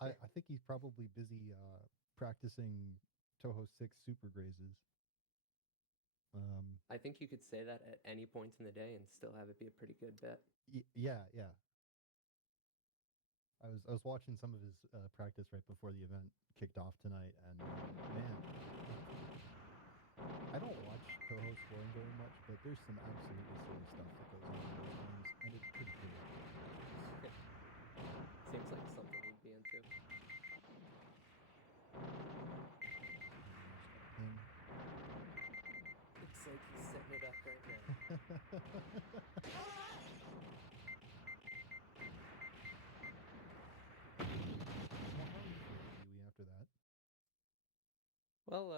I think he's probably busy practicing Toho 6 super grazes. I think you could say that at any point in the day and still have it be a pretty good bet. Yeah. I was watching some of his practice right before the event kicked off tonight, and man, I don't watch Toho scoring very much, but there's some absolutely silly stuff that goes on in those games, and it's pretty cool. Seems like something he'd be into. Looks like he's setting it up right now. After that. Well,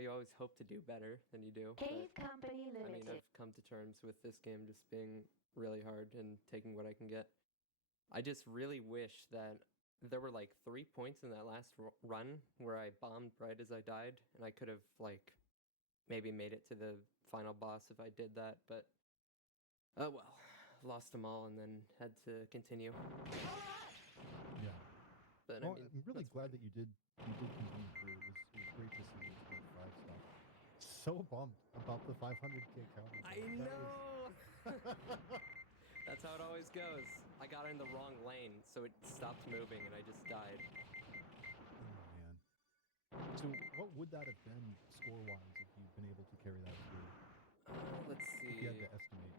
you always hope to do better than you do. Cave Company Limited. I mean, I've come to terms with this game just being really hard and taking what I can get. I just really wish that there were like 3 points in that last run where I bombed right as I died, and I could have like maybe made it to the final boss if I did that, but oh well, lost them all and then had to continue. Yeah. But well, I mean, I'm really glad fine. that you did continue through. It was great to see this Mark 5 stuff. So bummed about the 500k counter. I know. That's how it always goes. I got in the wrong lane, so it stopped moving and I just died. Oh man. So what would that have been score-wise if you'd been able to carry that through? Let's see. If you had to estimate.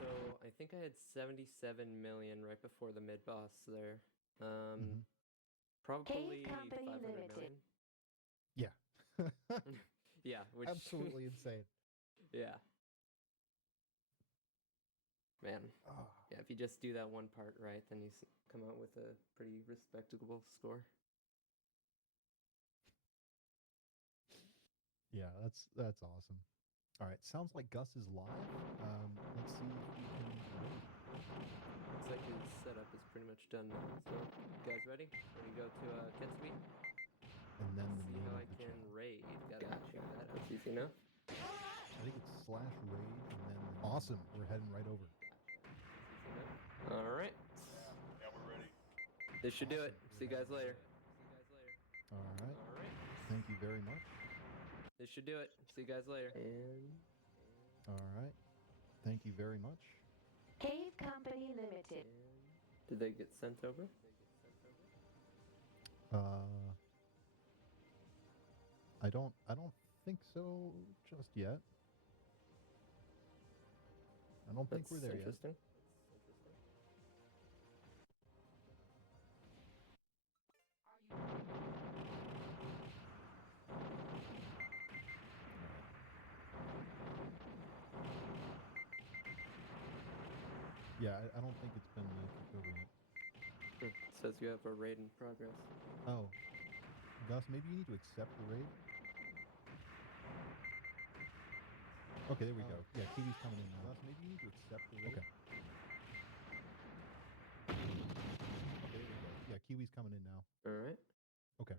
So I think I had 77 million right before the mid boss there. Probably 500 million. Yeah. Yeah, which absolutely insane. Yeah. Man. Yeah, if you just do that one part right, then you come out with a pretty respectable score. Yeah, that's awesome. All right, sounds like Gus is live. Let's see if we can raid. Looks like his setup is pretty much done now. So, you guys ready? Ready to go to Ketsui? And then the see name how of I the can channel. raid. Gotta figure that out. Easy enough. I think it's /raid and then awesome. We're heading right over. Gotcha. All right. Yeah, we're ready. This should do it. See you guys later. All right. Thank you very much. This should do it. See you guys later. All right. Thank you very much. Cave Company Limited. Did they get sent over? I don't think so just yet. I don't think we're there yet. Interesting. Yeah, I don't think it's been kicked over yet. It says you have a raid in progress. Oh. Gus, maybe you need to accept the raid? Okay, there we go. Yeah, Kiwi's coming in now. Gus, maybe you need to accept the raid? Okay. Okay, there we go. Yeah, Kiwi's coming in now. All right. Okay.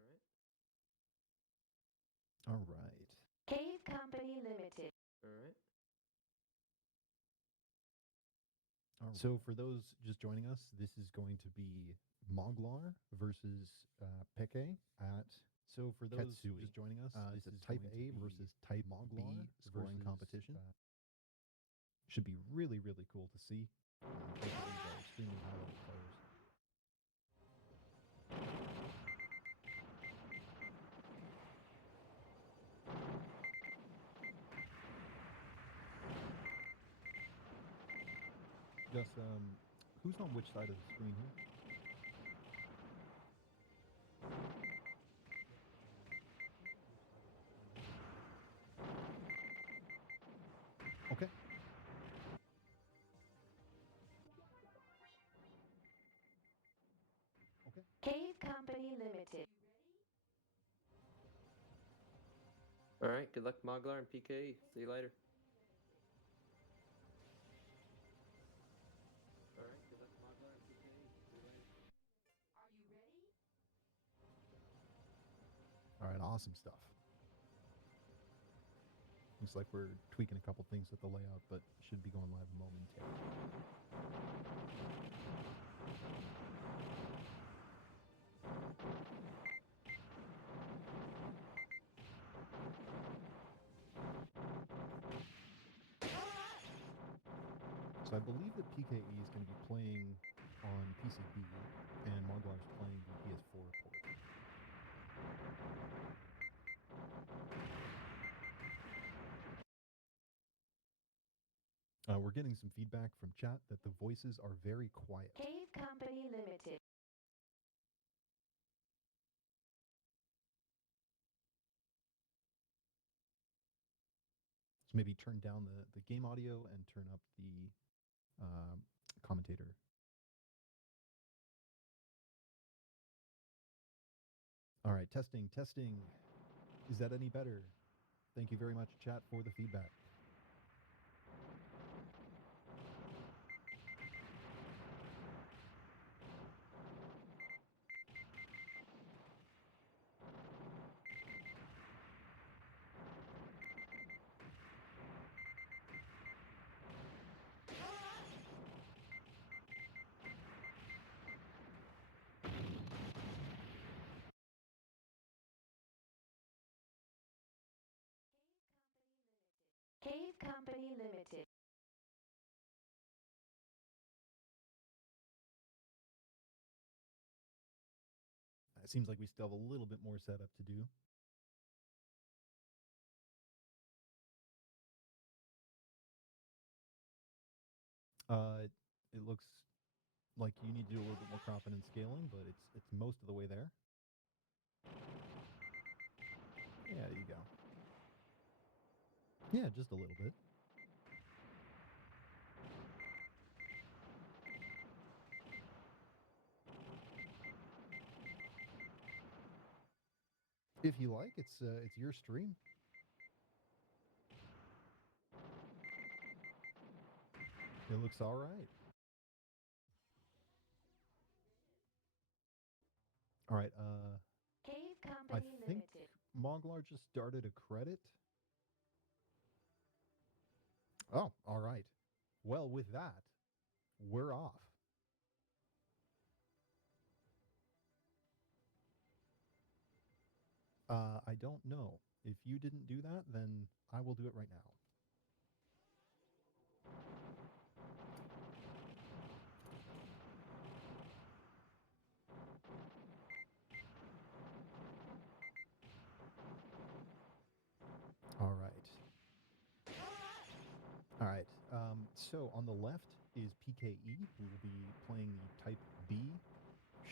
All right. Cave Company Limited. All right. So for those just joining us, this is going to be Moglar versus PKE at Ketsui. Just joining us, this is Type A versus Type B scoring competition. Should be really, really cool to see. Both of these are extremely high-level players. Gus, who's on which side of the screen here? Okay. Okay. Cave Company Limited. All right. Good luck, Moglar and PKE. See you later. All right. Good luck, Moglar and PKE. See you later. Are you ready? All right. Awesome stuff. Looks like we're tweaking a couple things with the layout, but should be going live momentarily. So I believe that PKE is going to be playing on PCB, and moglar5 playing the PS4 port. We're getting some feedback from chat that the voices are very quiet. Cave Company Limited. So maybe turn down the game audio and turn up the commentator. All right, testing. Is that any better? Thank you very much, chat, for the feedback. Cave Company Limited. It seems like we still have a little bit more setup to do. It looks like you need to do a little bit more cropping and scaling, but it's most of the way there. Yeah, there you go. Yeah, just a little bit. If you like, it's your stream. It looks all right. All right. Cave I Company think Limited. moglar just started a credit. Oh, all right. Well, with that, we're off. I don't know. If you didn't do that, then I will do it right now. All right. All right. So on the left is PKE, who will be playing the Type B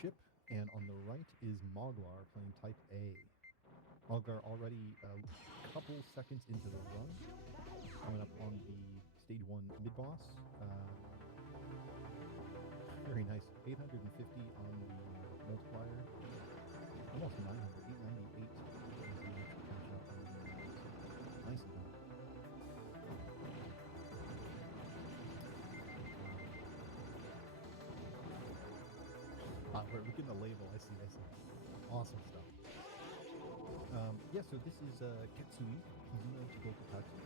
ship, and on the right is moglar playing Type A. Moglar already a couple seconds into the run, coming up on the Stage 1 mid-boss. Very nice. 850 on the multiplier. Almost 900. 898 is the actual cash out on the nice enough. We're getting a label. I see. Awesome stuff. Yeah, so this is Ketsui, Kizuna Chigoku Tatsu.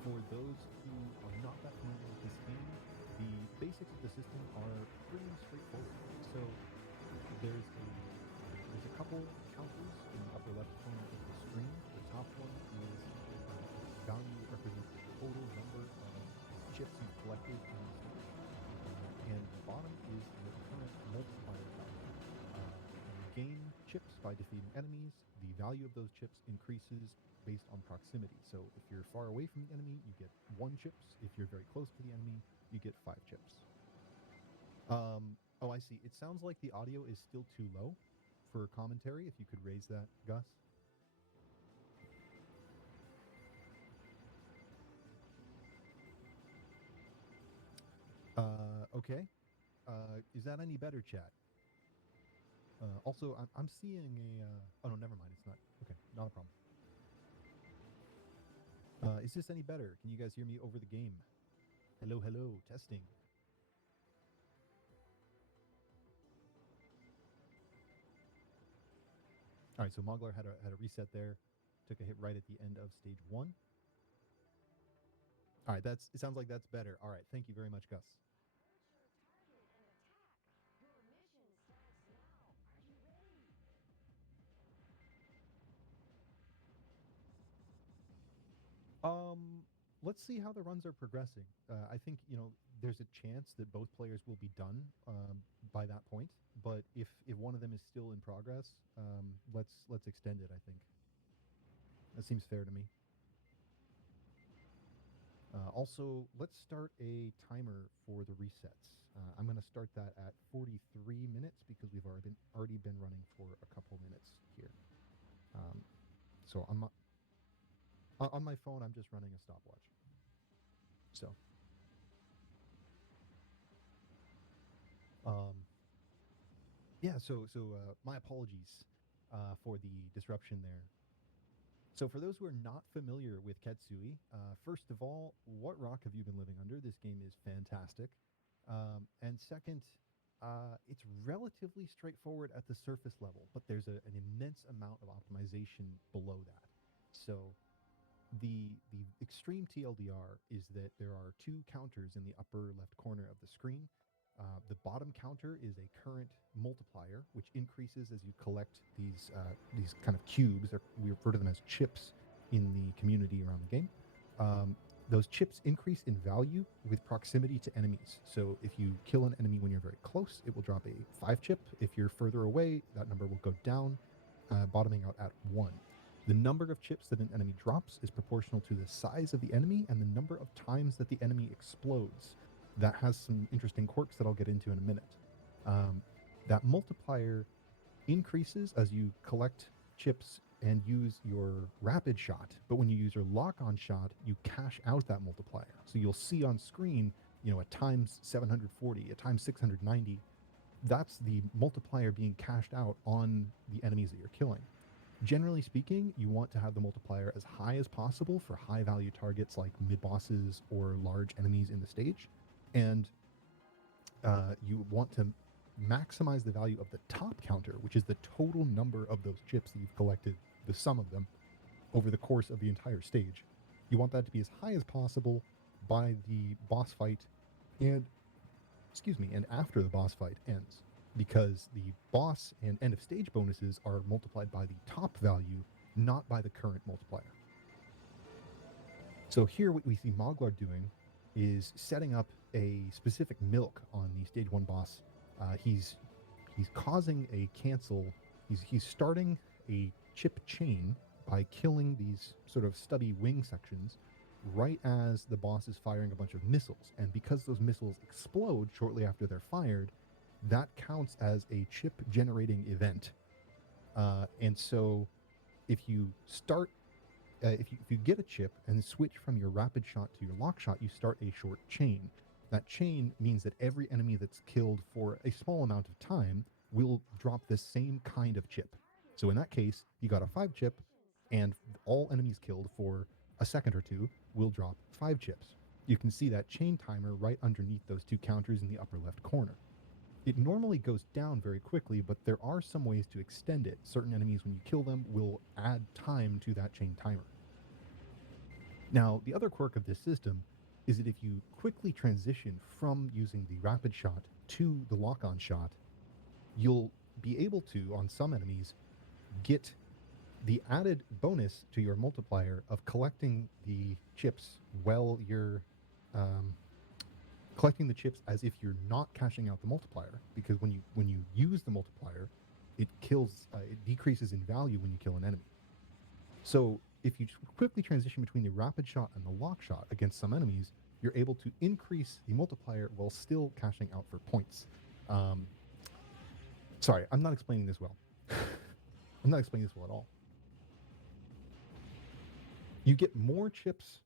For those who are not that familiar with this game, the basics of the system are pretty straightforward. So there's a couple counters in the upper left corner of the screen. The top one is value that represents the total number of chips you've collected in the stage. And the bottom is your current multiplier value. You gain chips by defeating enemies. The value of those chips increases based on proximity. So if you're far away from the enemy, you get 1 chips. If you're very close to the enemy, you get 5 chips. Oh, I see. It sounds like the audio is still too low for commentary. If you could raise that, Gus. Okay. Is that any better, chat? Also, I'm seeing a... oh, no, never mind. It's not. Okay, not a problem. Is this any better? Can you guys hear me over the game? Hello, testing. All right, so moglar had a reset there. Took a hit right at the end of stage 1. All right, it sounds like that's better. All right, thank you very much, Gus. let's see how the runs are progressing. I think, there's a chance that both players will be done by that point. But if one of them is still in progress, let's extend it, I think. That seems fair to me. Also, let's start a timer for the resets. I'm going to start that at 43 minutes because we've already been running for a couple minutes here. So on my phone, I'm just running a stopwatch. So, yeah. So my apologies for the disruption there. So for those who are not familiar with Ketsui, first of all, what rock have you been living under? This game is fantastic. And second, it's relatively straightforward at the surface level, but there's an immense amount of optimization below that. So the extreme TLDR is that there are two counters in the upper left corner of the screen. The bottom counter is a current multiplier, which increases as you collect these kind of cubes. We refer to them as chips in the community around the game. Those chips increase in value with proximity to enemies. So if you kill an enemy when you're very close, it will drop a 5 chip. If you're further away, that number will go down, bottoming out at 1. The number of chips that an enemy drops is proportional to the size of the enemy and the number of times that the enemy explodes. That has some interesting quirks that I'll get into in a minute. That multiplier increases as you collect chips and use your rapid shot, but when you use your lock-on shot, you cash out that multiplier. So you'll see on screen, a times 740, a times 690. That's the multiplier being cashed out on the enemies that you're killing. Generally speaking, you want to have the multiplier as high as possible for high-value targets like mid-bosses or large enemies in the stage. And you want to maximize the value of the top counter, which is the total number of those chips that you've collected, the sum of them, over the course of the entire stage. You want that to be as high as possible by the boss fight and after the boss fight ends, because the boss and end of stage bonuses are multiplied by the top value, not by the current multiplier. So here what we see Moglar doing is setting up a specific milk on the stage 1 boss. He's causing a cancel. He's starting a chip chain by killing these sort of stubby wing sections right as the boss is firing a bunch of missiles. And because those missiles explode shortly after they're fired, that counts as a chip generating event. And so if you start if you get a chip and switch from your rapid shot to your lock shot, you start a short chain. That chain means that every enemy that's killed for a small amount of time will drop the same kind of chip. So in that case, you got a 5 chip, and all enemies killed for a second or two will drop 5 chips. You can see that chain timer right underneath those two counters in the upper left corner. It normally goes down very quickly, but there are some ways to extend it. Certain enemies, when you kill them, will add time to that chain timer. Now, the other quirk of this system is that if you quickly transition from using the rapid shot to the lock-on shot, you'll be able to, on some enemies, get the added bonus to your multiplier of collecting the chips while you're collecting the chips as if you're not cashing out the multiplier, because when you use the multiplier, it decreases in value when you kill an enemy. So if you quickly transition between the rapid shot and the lock shot against some enemies, you're able to increase the multiplier while still cashing out for points. Sorry, I'm not explaining this well. I'm not explaining this well at all. You get more chips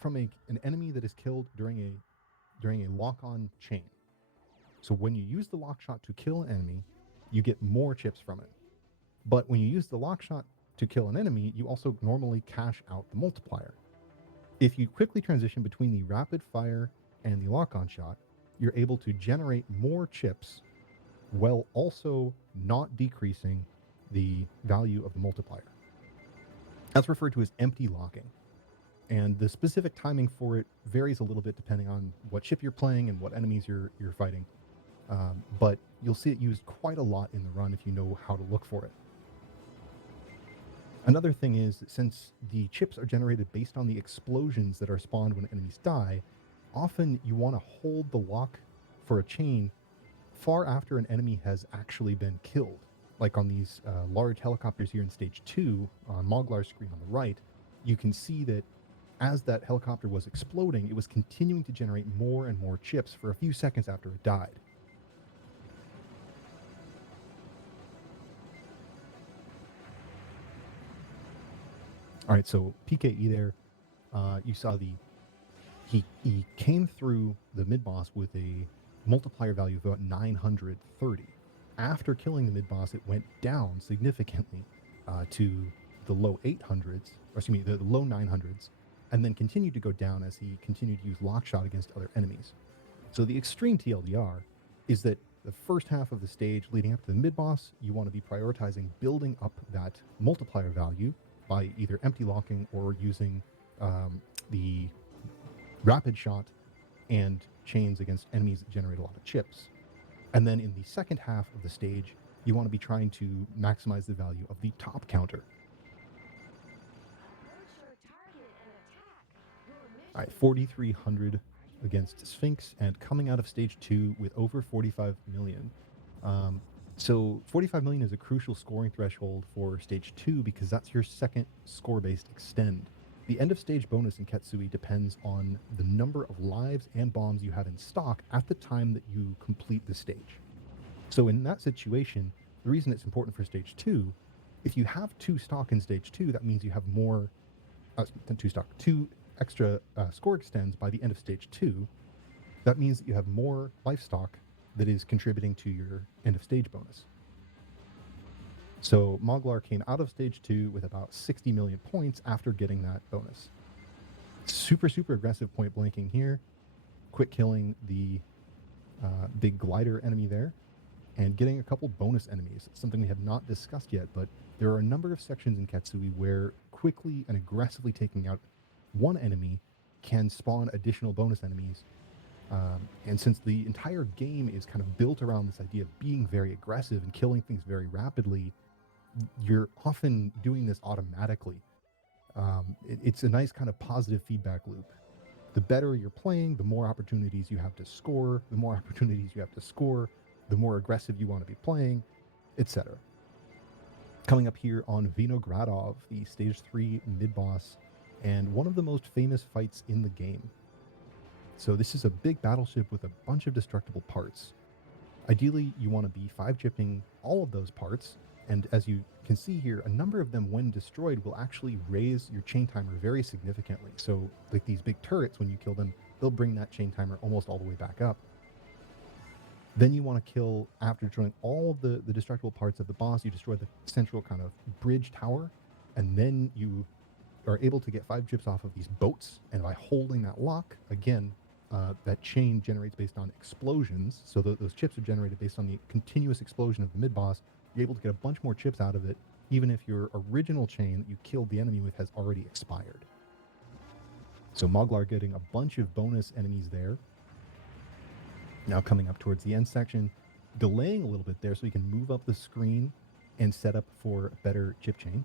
from an enemy that is killed during a lock-on chain. So when you use the lock shot to kill an enemy, you get more chips from it. But when you use the lock shot to kill an enemy, you also normally cash out the multiplier. If you quickly transition between the rapid fire and the lock-on shot, you're able to generate more chips while also not decreasing the value of the multiplier. That's referred to as empty locking. And the specific timing for it varies a little bit depending on what ship you're playing and what enemies you're fighting. But you'll see it used quite a lot in the run if you know how to look for it. Another thing is that since the chips are generated based on the explosions that are spawned when enemies die, often you want to hold the lock for a chain far after an enemy has actually been killed. Like on these large helicopters here in Stage 2, on Moglar's screen on the right, you can see that as that helicopter was exploding, it was continuing to generate more and more chips for a few seconds after it died. All right, so PKE there, you saw he came through the mid-boss with a multiplier value of about 930. After killing the mid-boss, it went down significantly to the low 800s, or excuse me, the low 900s, and then continued to go down as he continued to use lockshot against other enemies. So the extreme TLDR is that the first half of the stage leading up to the mid-boss, you want to be prioritizing building up that multiplier value by either empty locking or using the rapid shot and chains against enemies that generate a lot of chips. And then in the second half of the stage, you want to be trying to maximize the value of the top counter. All right, 4,300 against Sphinx, and coming out of stage 2 with over 45 million. So 45 million is a crucial scoring threshold for stage 2 because that's your second score-based extend. The end of stage bonus in Ketsui depends on the number of lives and bombs you have in stock at the time that you complete the stage. So in that situation, the reason it's important for stage 2, if you have 2 stock in stage 2, that means you have more than 2 stock, 2 extra score extends by the end of stage 2. That means that you have more life stock that is contributing to your end of stage bonus. So Moglar came out of stage 2 with about 60 million points after getting that bonus. Super, super aggressive point blanking here. Quick killing the big glider enemy there and getting a couple bonus enemies. Something we have not discussed yet, but there are a number of sections in Ketsui where quickly and aggressively taking out one enemy can spawn additional bonus enemies. And since the entire game is kind of built around this idea of being very aggressive and killing things very rapidly, you're often doing this automatically. It's a nice kind of positive feedback loop. The better you're playing, the more opportunities you have to score, the more opportunities you have to score, the more aggressive you want to be playing, etc. Coming up here on Vinogradov, the stage 3 mid-boss, and one of the most famous fights in the game. So this is a big battleship with a bunch of destructible parts. Ideally, you want to be 5-chipping all of those parts, and as you can see here, a number of them, when destroyed, will actually raise your chain timer very significantly. So like these big turrets, when you kill them, they'll bring that chain timer almost all the way back up. Then you want to kill, after destroying all of the destructible parts of the boss, you destroy the central kind of bridge tower, and then you are able to get 5 chips off of these boats, and by holding that lock, again, that chain generates based on explosions, so those chips are generated based on the continuous explosion of the mid-boss. You're able to get a bunch more chips out of it, even if your original chain that you killed the enemy with has already expired. So Moglar getting a bunch of bonus enemies there. Now coming up towards the end section, delaying a little bit there so we can move up the screen and set up for a better chip chain.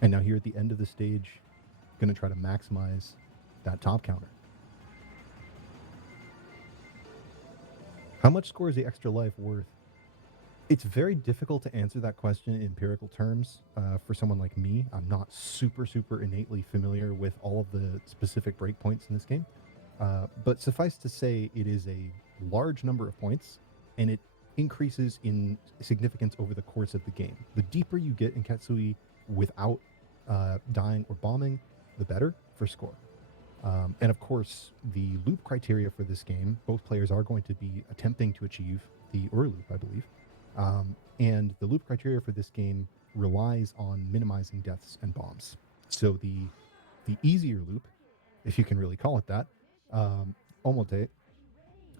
And now here at the end of the stage, going to try to maximize that top counter. How much score is the extra life worth? It's very difficult to answer that question in empirical terms for someone like me. I'm not super innately familiar with all of the specific breakpoints in this game. But suffice to say, it is a large number of points, and it increases in significance over the course of the game. The deeper you get in Ketsui without dying or bombing, the better for score. And of course, the loop criteria for this game, both players are going to be attempting to achieve the Ur loop, I believe. And the loop criteria for this game relies on minimizing deaths and bombs. So the easier loop, if you can really call it that, Omote,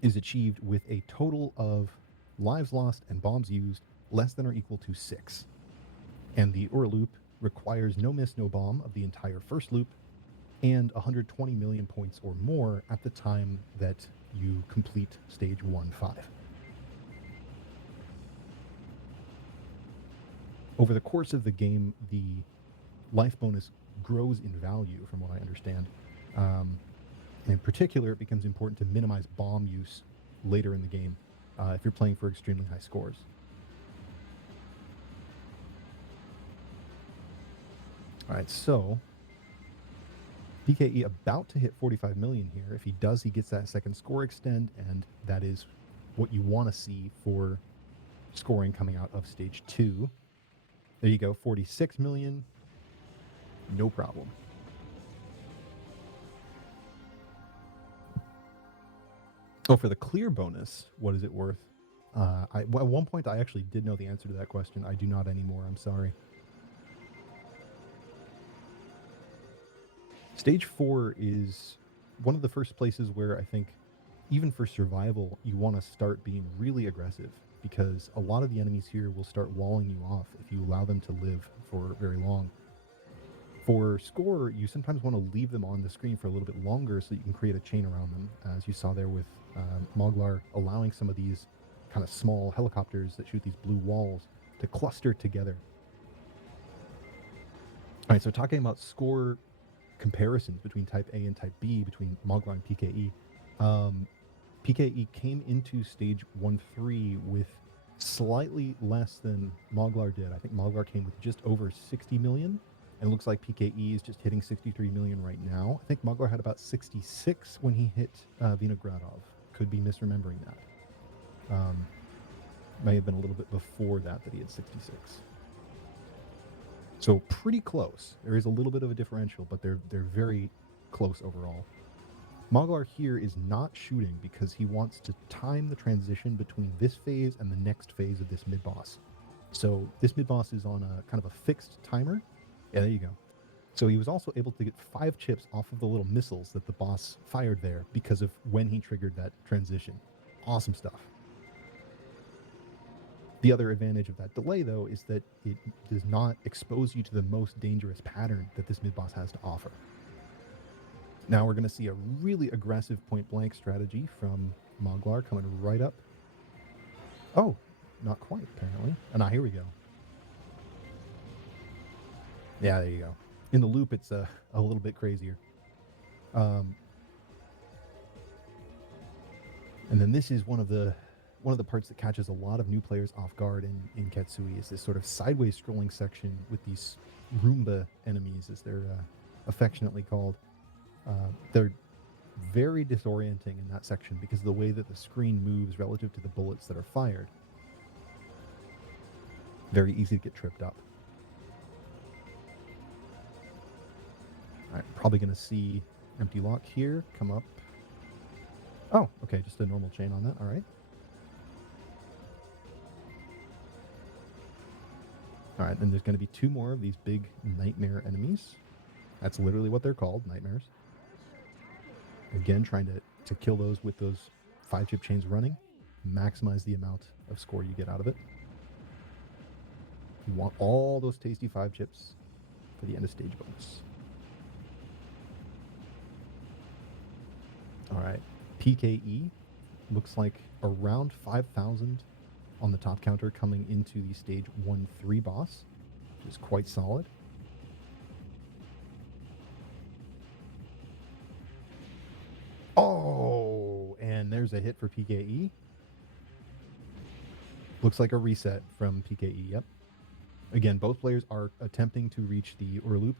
is achieved with a total of lives lost and bombs used less than or equal to 6. And the Ur loop requires no miss, no bomb of the entire first loop, and 120 million points or more at the time that you complete stage 1-5. Over the course of the game, the life bonus grows in value, from what I understand. In particular, it becomes important to minimize bomb use later in the game if you're playing for extremely high scores. All right, so PKE about to hit 45 million here. If he does, he gets that second score extend, and that is what you want to see for scoring coming out of stage 2. There you go, 46 million, no problem. Oh, for the clear bonus, what is it worth? At one point, I actually did know the answer to that question. I do not anymore, I'm sorry. Stage 4 is one of the first places where I think, even for survival, you want to start being really aggressive, because a lot of the enemies here will start walling you off if you allow them to live for very long. For score, you sometimes want to leave them on the screen for a little bit longer so that you can create a chain around them, as you saw there with Moglar allowing some of these kind of small helicopters that shoot these blue walls to cluster together. All right, so talking about score comparisons between Type A and Type B, between Moglar and PKE. PKE came into stage 1-3 with slightly less than Moglar did. I think Moglar came with just over 60 million, and it looks like PKE is just hitting 63 million right now. I think Moglar had about 66 when he hit Vinogradov. Could be misremembering that. May have been a little bit before that he had 66. So pretty close. There is a little bit of a differential, but they're very close overall. Moglar here is not shooting because he wants to time the transition between this phase and the next phase of this mid-boss. So this mid-boss is on a kind of a fixed timer. Yeah, there you go. So he was also able to get 5 chips off of the little missiles that the boss fired there because of when he triggered that transition. Awesome stuff. The other advantage of that delay, though, is that it does not expose you to the most dangerous pattern that this mid-boss has to offer. Now we're going to see a really aggressive point-blank strategy from Moglar coming right up. Oh, not quite, apparently. And now here we go. Yeah, there you go. In the loop, it's a little bit crazier. And then this is one of the parts that catches a lot of new players off guard in Ketsui, is this sort of sideways scrolling section with these Roomba enemies, as they're affectionately called. They're very disorienting in that section because of the way that the screen moves relative to the bullets that are fired. Very easy to get tripped up. All right, probably going to see empty lock here come up. Oh, okay, just a normal chain on that. All right. All right, then there's going to be 2 more of these big nightmare enemies. That's literally what they're called, nightmares. Again, trying to kill those with those 5-chip chains running. Maximize the amount of score you get out of it. You want all those tasty 5 chips for the end of stage bonus. All right, PKE looks like around 5,000 on the top counter coming into the stage 1-3 boss, which is quite solid. Oh, and there's a hit for PKE. Looks like a reset from PKE, yep. Again, both players are attempting to reach the loop,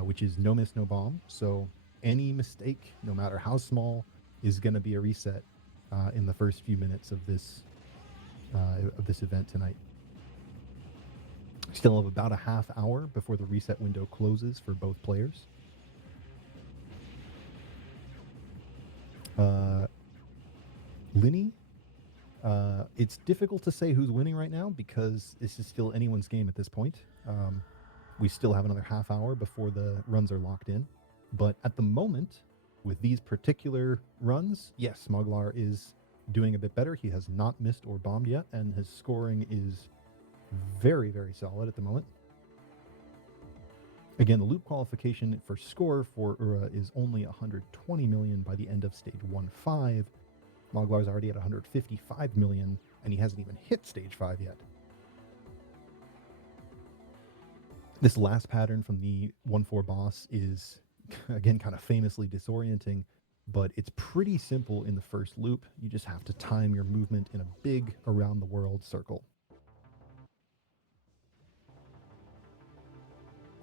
which is no miss, no bomb. So any mistake, no matter how small, is going to be a reset in the first few minutes of this event tonight. Still have about a half hour before the reset window closes for both players. Linny, it's difficult to say who's winning right now because this is still anyone's game at this point. We still have another half hour before the runs are locked in. But at the moment, with these particular runs, yes, Moglar is doing a bit better. He has not missed or bombed yet, and his scoring is very, very solid at the moment. Again, the loop qualification for score for Ura is only 120 million by the end of stage 1-5. Moglar's already at 155 million, and he hasn't even hit stage 5 yet. This last pattern from the 1-4 boss is, again, kind of famously disorienting, but it's pretty simple in the first loop. You just have to time your movement in a big around-the-world circle.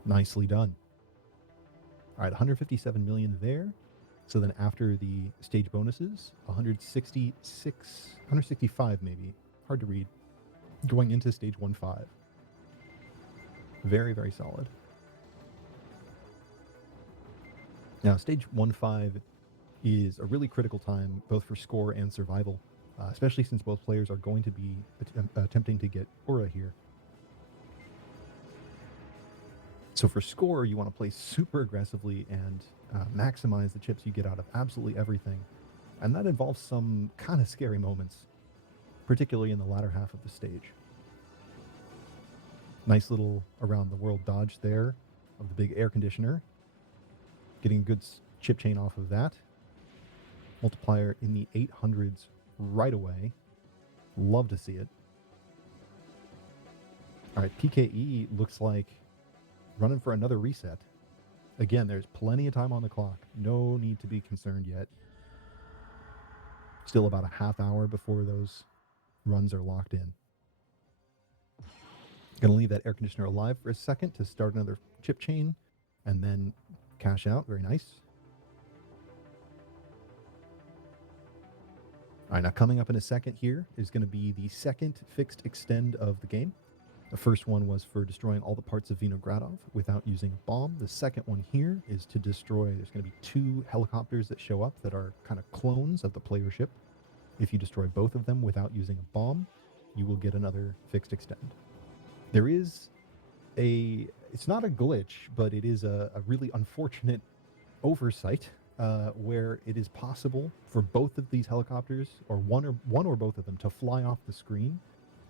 Nicely done. All right, 157 million there. So then after the stage bonuses, 165 maybe, hard to read, going into stage 1-5. Very, very solid. Now, stage 1-5 is a really critical time, both for score and survival, especially since both players are going to be attempting to get Aura here. So for score, you want to play super aggressively and maximize the chips you get out of absolutely everything. And that involves some kind of scary moments, particularly in the latter half of the stage. Nice little around-the-world dodge there of the big air conditioner. Getting a good chip chain off of that. Multiplier in the 800s right away. Love to see it. All right, PKE looks like running for another reset. Again, there's plenty of time on the clock. No need to be concerned yet. Still about a half hour before those runs are locked in. Gonna leave that air conditioner alive for a second to start another chip chain and then cash out. Very nice. All right, now coming up in a second here is going to be the second fixed extend of the game. The first one was for destroying all the parts of Vinogradov without using a bomb. The second one here is to destroy, there's going to be 2 helicopters that show up that are kind of clones of the player ship. If you destroy both of them without using a bomb, you will get another fixed extend. There is it's not a glitch, but it is a really unfortunate oversight where it is possible for both of these helicopters, or one or both of them, to fly off the screen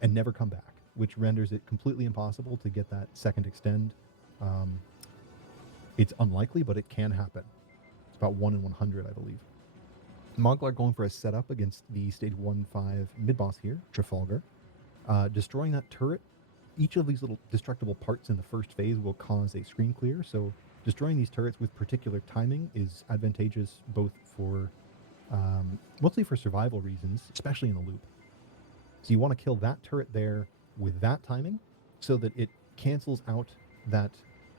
and never come back, which renders it completely impossible to get that second extend. It's unlikely, but it can happen. It's about 1 in 100, I believe. Moglar going for a setup against the stage 1-5 mid-boss here, Trafalgar. Destroying that turret. Each of these little destructible parts in the first phase will cause a screen clear, so destroying these turrets with particular timing is advantageous both for, mostly for survival reasons, especially in the loop. So you want to kill that turret there with that timing so that it cancels out that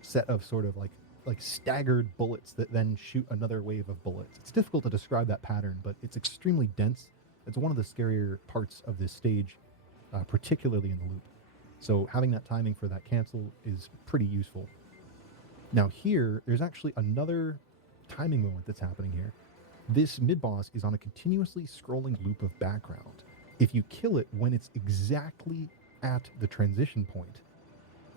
set of sort of like staggered bullets that then shoot another wave of bullets. It's difficult to describe that pattern, but it's extremely dense. It's one of the scarier parts of this stage, particularly in the loop. So having that timing for that cancel is pretty useful. Now here, there's actually another timing moment that's happening here. This mid-boss is on a continuously scrolling loop of background. If you kill it when it's exactly at the transition point,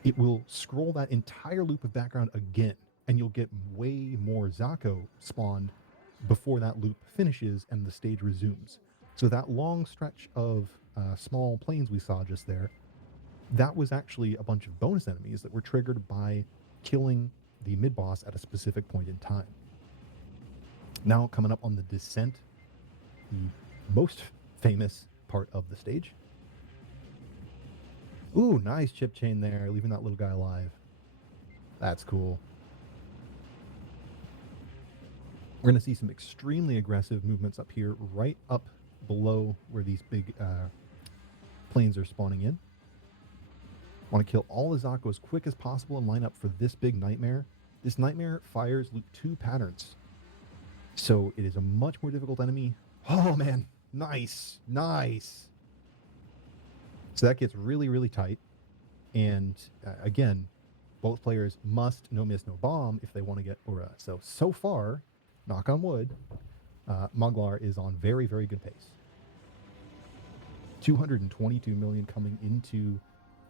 it will scroll that entire loop of background again, and you'll get way more Zako spawned before that loop finishes and the stage resumes. So that long stretch of small planes we saw just there, that was actually a bunch of bonus enemies that were triggered by killing the mid-boss at a specific point in time. Now coming up on the descent, the most famous part of the stage. Ooh, nice chip chain there, leaving that little guy alive. That's cool. We're going to see some extremely aggressive movements up here, right up below where these big planes are spawning in. Want to kill all the Zako as quick as possible and line up for this big nightmare. This nightmare fires loop 2 patterns, so it is a much more difficult enemy. Oh man, nice. So that gets really, really tight. And again, both players must no miss, no bomb if they want to get Aura. So far, knock on wood, Moglar is on very, very good pace. 222 million coming into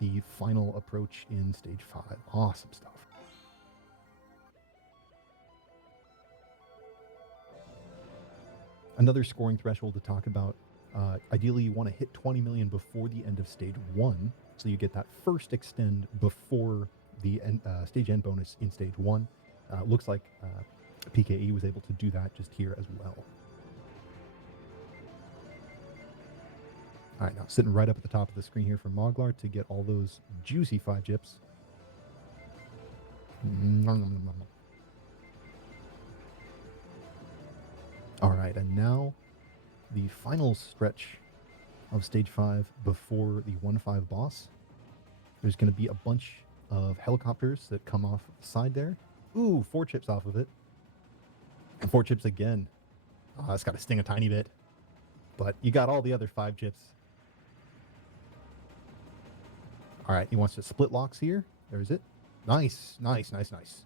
the final approach in stage 5. Awesome stuff. Another scoring threshold to talk about. Ideally, you want to hit 20 million before the end of stage 1, so you get that first extend before the stage end bonus in stage 1. Looks like PKE was able to do that just here as well. All right, now sitting right up at the top of the screen here for Moglar to get all those juicy 5 chips. All right, and now the final stretch of Stage 5 before the 1-5 boss. There's going to be a bunch of helicopters that come off the side there. Ooh, 4 chips off of it. And 4 chips again. Oh, that's got to sting a tiny bit. But you got all the other 5 chips. All right, he wants to split locks here. There's it. Nice, nice, nice, nice.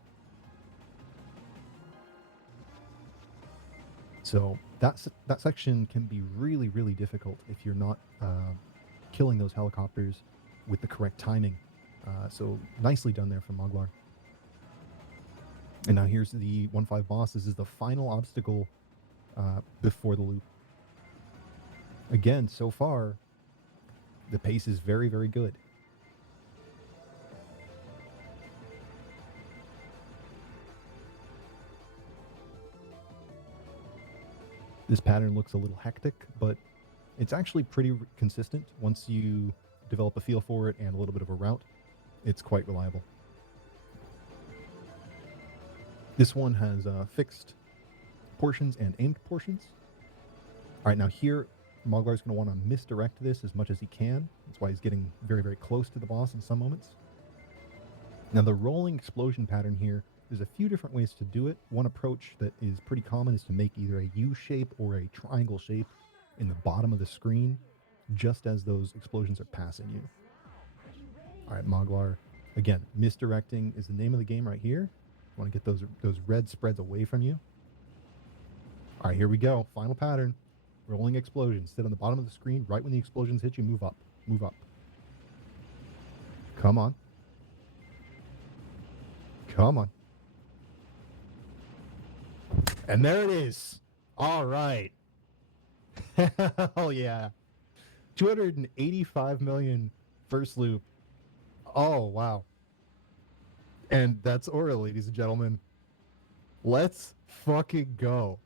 So that section can be really, really difficult if you're not killing those helicopters with the correct timing. So nicely done there from Moglar. And now here's the 1-5 boss. This is the final obstacle before the loop. Again, so far, the pace is very, very good. This pattern looks a little hectic, but it's actually pretty consistent. Once you develop a feel for it and a little bit of a route, it's quite reliable. This one has fixed portions and aimed portions. All right, now here, Moglar's going to want to misdirect this as much as he can. That's why he's getting very, very close to the boss in some moments. Now, the rolling explosion pattern here, there's a few different ways to do it. One approach that is pretty common is to make either a U shape or a triangle shape in the bottom of the screen, just as those explosions are passing you. All right, Moglar, again, misdirecting is the name of the game right here. You want to get those red spreads away from you. All right, here we go. Final pattern. Rolling explosion. Sit on the bottom of the screen. Right when the explosions hit you, move up. Move up. Come on. Come on. And there it is. All right. Hell yeah. 285 million first loop. Oh, wow. And that's Aura, ladies and gentlemen. Let's fucking go.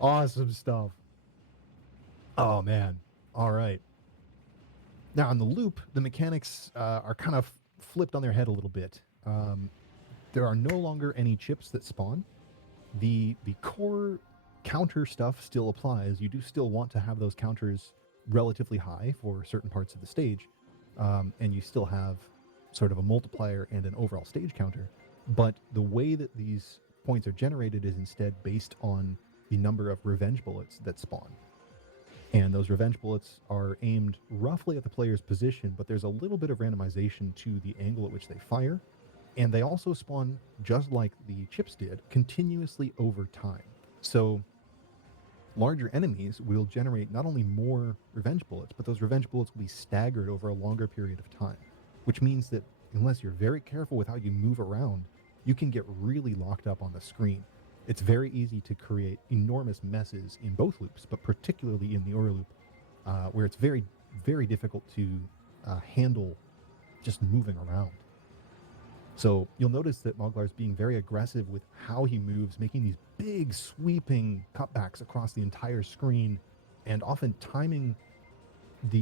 Awesome stuff. Oh, man. All right. Now, on the loop, the mechanics are kind of flipped on their head a little bit. There are no longer any chips that spawn. The core counter stuff still applies. You do still want to have those counters relatively high for certain parts of the stage, and you still have sort of a multiplier and an overall stage counter. But the way that these points are generated is instead based on the number of revenge bullets that spawn. And those revenge bullets are aimed roughly at the player's position, but there's a little bit of randomization to the angle at which they fire. And they also spawn, just like the chips did, continuously over time. So larger enemies will generate not only more revenge bullets, but those revenge bullets will be staggered over a longer period of time, which means that unless you're very careful with how you move around, you can get really locked up on the screen. It's very easy to create enormous messes in both loops, but particularly in the Aura loop, where it's very, very difficult to handle just moving around. So you'll notice that Moglar is being very aggressive with how he moves, making these big sweeping cutbacks across the entire screen, and often timing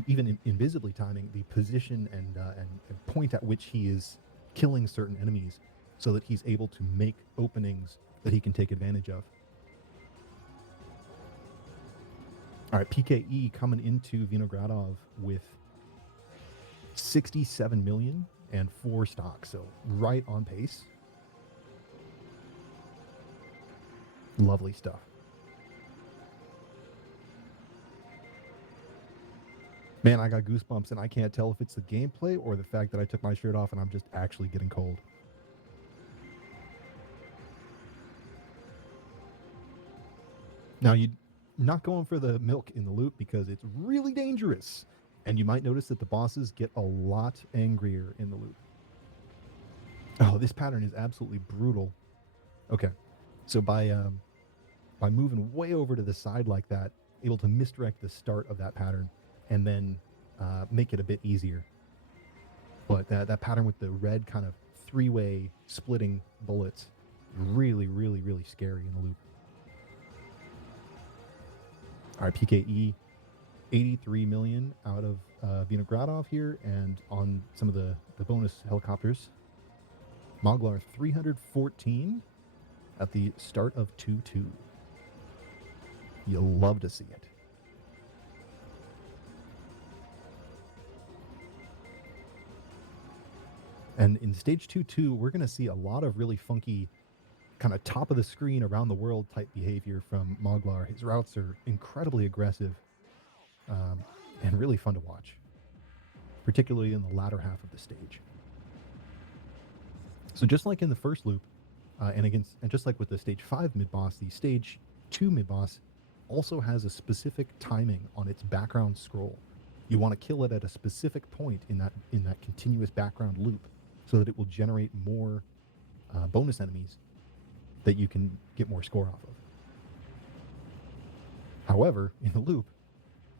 even invisibly timing the position and point at which he is killing certain enemies, so that he's able to make openings that he can take advantage of. All right, PKE coming into Vinogradov with 67 million and 4 stocks, so right on pace. Lovely stuff. Man, I got goosebumps, and I can't tell if it's the gameplay or the fact that I took my shirt off and I'm just actually getting cold. Now, you're not going for the milk in the loop because it's really dangerous. And you might notice that the bosses get a lot angrier in the loop. Oh, this pattern is absolutely brutal. Okay, so by moving way over to the side like that, able to misdirect the start of that pattern and then make it a bit easier. But that pattern with the red kind of three-way splitting bullets, really, really, really scary in the loop. All right, PKE, 83 million out of Vinogradov here, and on some of the bonus helicopters, Moglar 314 at the start of 2-2. You'll love to see it. And in stage 2-2, we're going to see a lot of really funky kind of top of the screen around the world type behavior from Moglar. His routes are incredibly aggressive and really fun to watch, particularly in the latter half of the stage. So just like in the first loop, and just like with the stage 5 mid-boss, the stage 2 mid-boss also has a specific timing on its background scroll. You want to kill it at a specific point in that continuous background loop so that it will generate more bonus enemies that you can get more score off of. However, in the loop,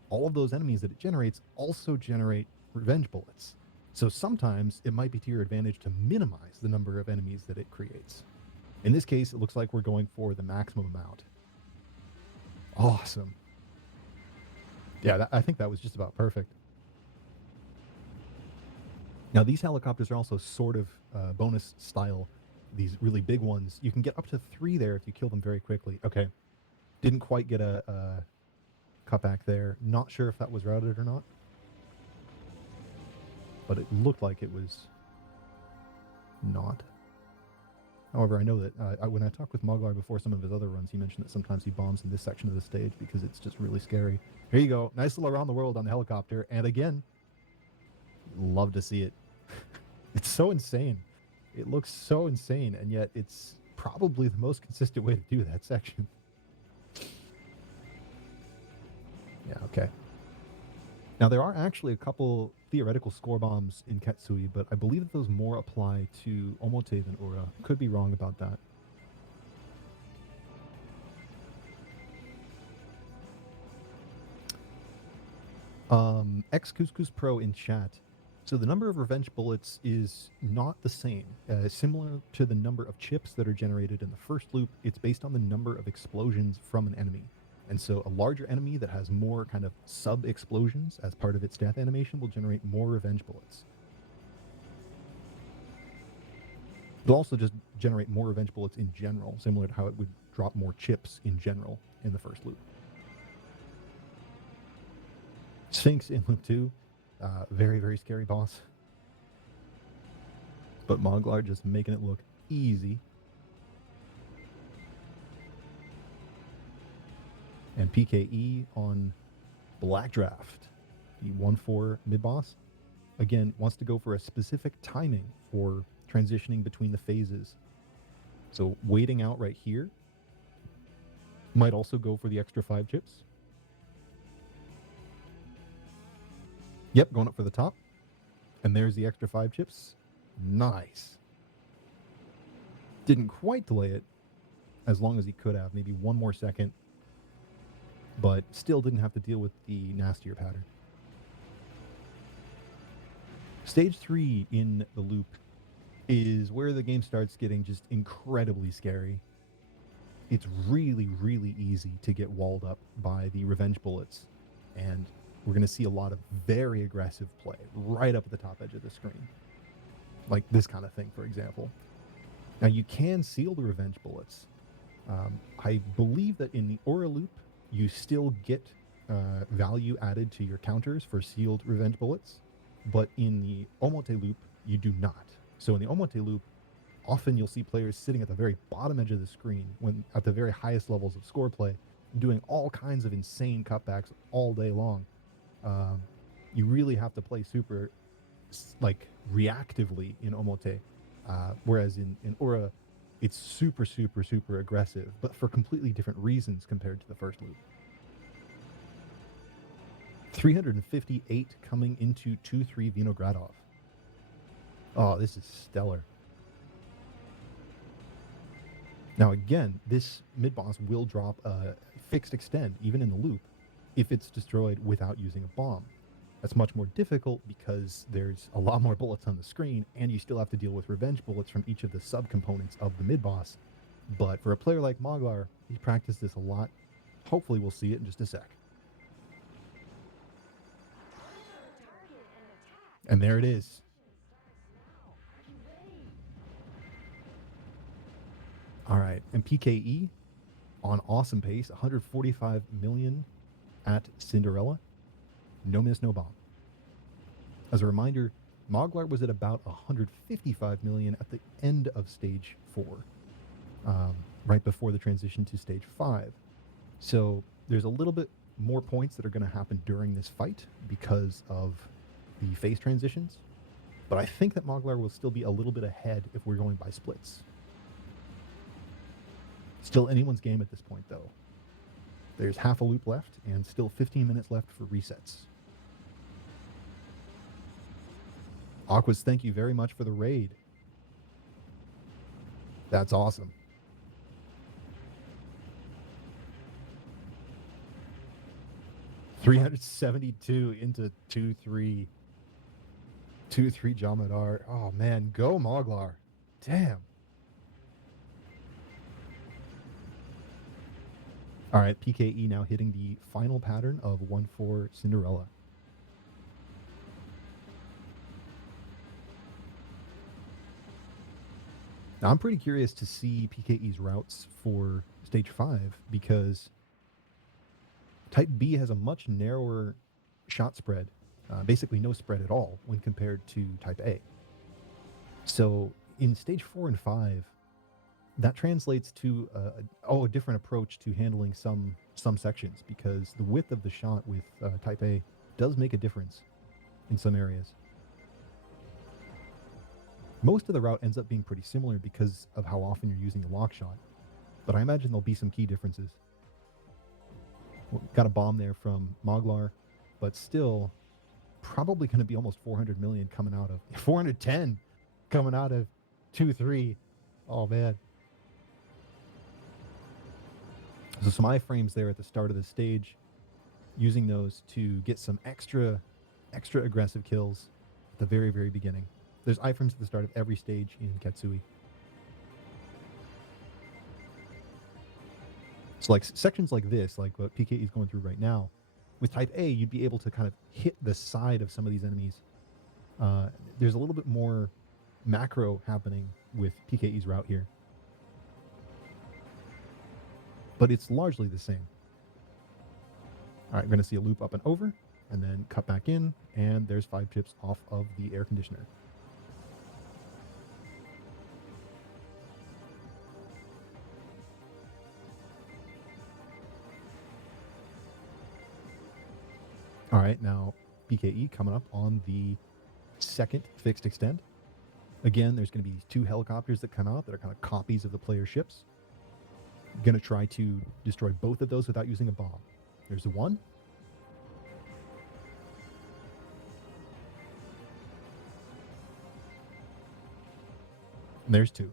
all of those enemies that it generates also generate revenge bullets. So sometimes it might be to your advantage to minimize the number of enemies that it creates. In this case, it looks like we're going for the maximum amount. Awesome. Yeah, I think that was just about perfect. Now, these helicopters are also sort of bonus style. These really big ones, you can get up to 3 there if you kill them very quickly. Okay, didn't quite get a cutback there. Not sure if that was routed or not, but it looked like it was not. However, I know that when I talked with Moglar before some of his other runs, he mentioned that sometimes he bombs in this section of the stage because it's just really scary. Here you go. Nice little around the world on the helicopter. And again, love to see it. It's so insane. It looks so insane, and yet it's probably the most consistent way to do that section. Yeah, okay. Now, there are actually a couple theoretical score bombs in Ketsui, but I believe that those more apply to Omote than Ura. Could be wrong about that. X Couscous Pro in chat. So the number of revenge bullets is not the same. Similar to the number of chips that are generated in the first loop, it's based on the number of explosions from an enemy. And so a larger enemy that has more kind of sub-explosions as part of its death animation will generate more revenge bullets. It'll also just generate more revenge bullets in general, similar to how it would drop more chips in general in the first loop. Sphinx in loop 2, very, very scary boss. But Moglar just making it look easy. And PKE on Black Draft, the 1-4 mid-boss, again, wants to go for a specific timing for transitioning between the phases. So waiting out right here might also go for the extra 5 chips. Yep, going up for the top. And there's the extra 5 chips. Nice. Didn't quite delay it as long as he could have, maybe 1 more second. But still didn't have to deal with the nastier pattern. Stage 3 in the loop is where the game starts getting just incredibly scary. It's really, really easy to get walled up by the revenge bullets. And we're going to see a lot of very aggressive play right up at the top edge of the screen. Like this kind of thing, for example. Now, you can seal the revenge bullets. I believe that in the Aura loop, you still get value added to your counters for sealed revenge bullets, but in the Omote loop, you do not. So in the Omote loop, often you'll see players sitting at the very bottom edge of the screen when at the very highest levels of score play, doing all kinds of insane cutbacks all day long. You really have to play super, like, reactively in Omote, whereas in Aura, it's super, super, super aggressive, but for completely different reasons compared to the first loop. 358 coming into 2-3 Vinogradov. Oh, this is stellar. Now again, this mid-boss will drop a fixed extend, even in the loop, if it's destroyed without using a bomb. That's much more difficult because there's a lot more bullets on the screen, and you still have to deal with revenge bullets from each of the subcomponents of the mid-boss. But for a player like Moglar, he practiced this a lot. Hopefully we'll see it in just a sec. And there it is. All right, and PKE on awesome pace, 145 million at Cinderella. No miss, no bomb. As a reminder, Moglar was at about 155 million at the end of stage 4, right before the transition to stage 5. So there's a little bit more points that are going to happen during this fight because of the phase transitions. But I think that Moglar will still be a little bit ahead if we're going by splits. Still anyone's game at this point, though. There's half a loop left and still 15 minutes left for resets. Aquas, thank you very much for the raid. That's awesome. $372 into 2-3. 2-3 Jamadar. Oh man, go Moglar. Damn. All right, PKE now hitting the final pattern of 1-4 Cinderella. Now, I'm pretty curious to see PKE's routes for stage 5 because Type B has a much narrower shot spread, basically no spread at all when compared to Type A. So in stage 4 and 5, that translates to a different approach to handling some sections because the width of the shot with Type A does make a difference in some areas. Most of the route ends up being pretty similar because of how often you're using the lock shot, but I imagine there'll be some key differences. Got a bomb there from Moglar, but still probably going to be almost 400 million coming out of 410 coming out of 2-3. Oh man. So some iframes there at the start of the stage, using those to get some extra aggressive kills at the very, very beginning. There's iframes at the start of every stage in Ketsui. So like sections like this, like what PKE is going through right now, with Type A, you'd be able to kind of hit the side of some of these enemies. There's a little bit more macro happening with PKE's route here. But it's largely the same. All right, we're going to see a loop up and over, and then cut back in, and there's 5 chips off of the air conditioner. All right, now PKE coming up on the second fixed extend. Again, there's going to be 2 helicopters that come out that are kind of copies of the player ships. Going to try to destroy both of those without using a bomb. There's 1. And there's 2.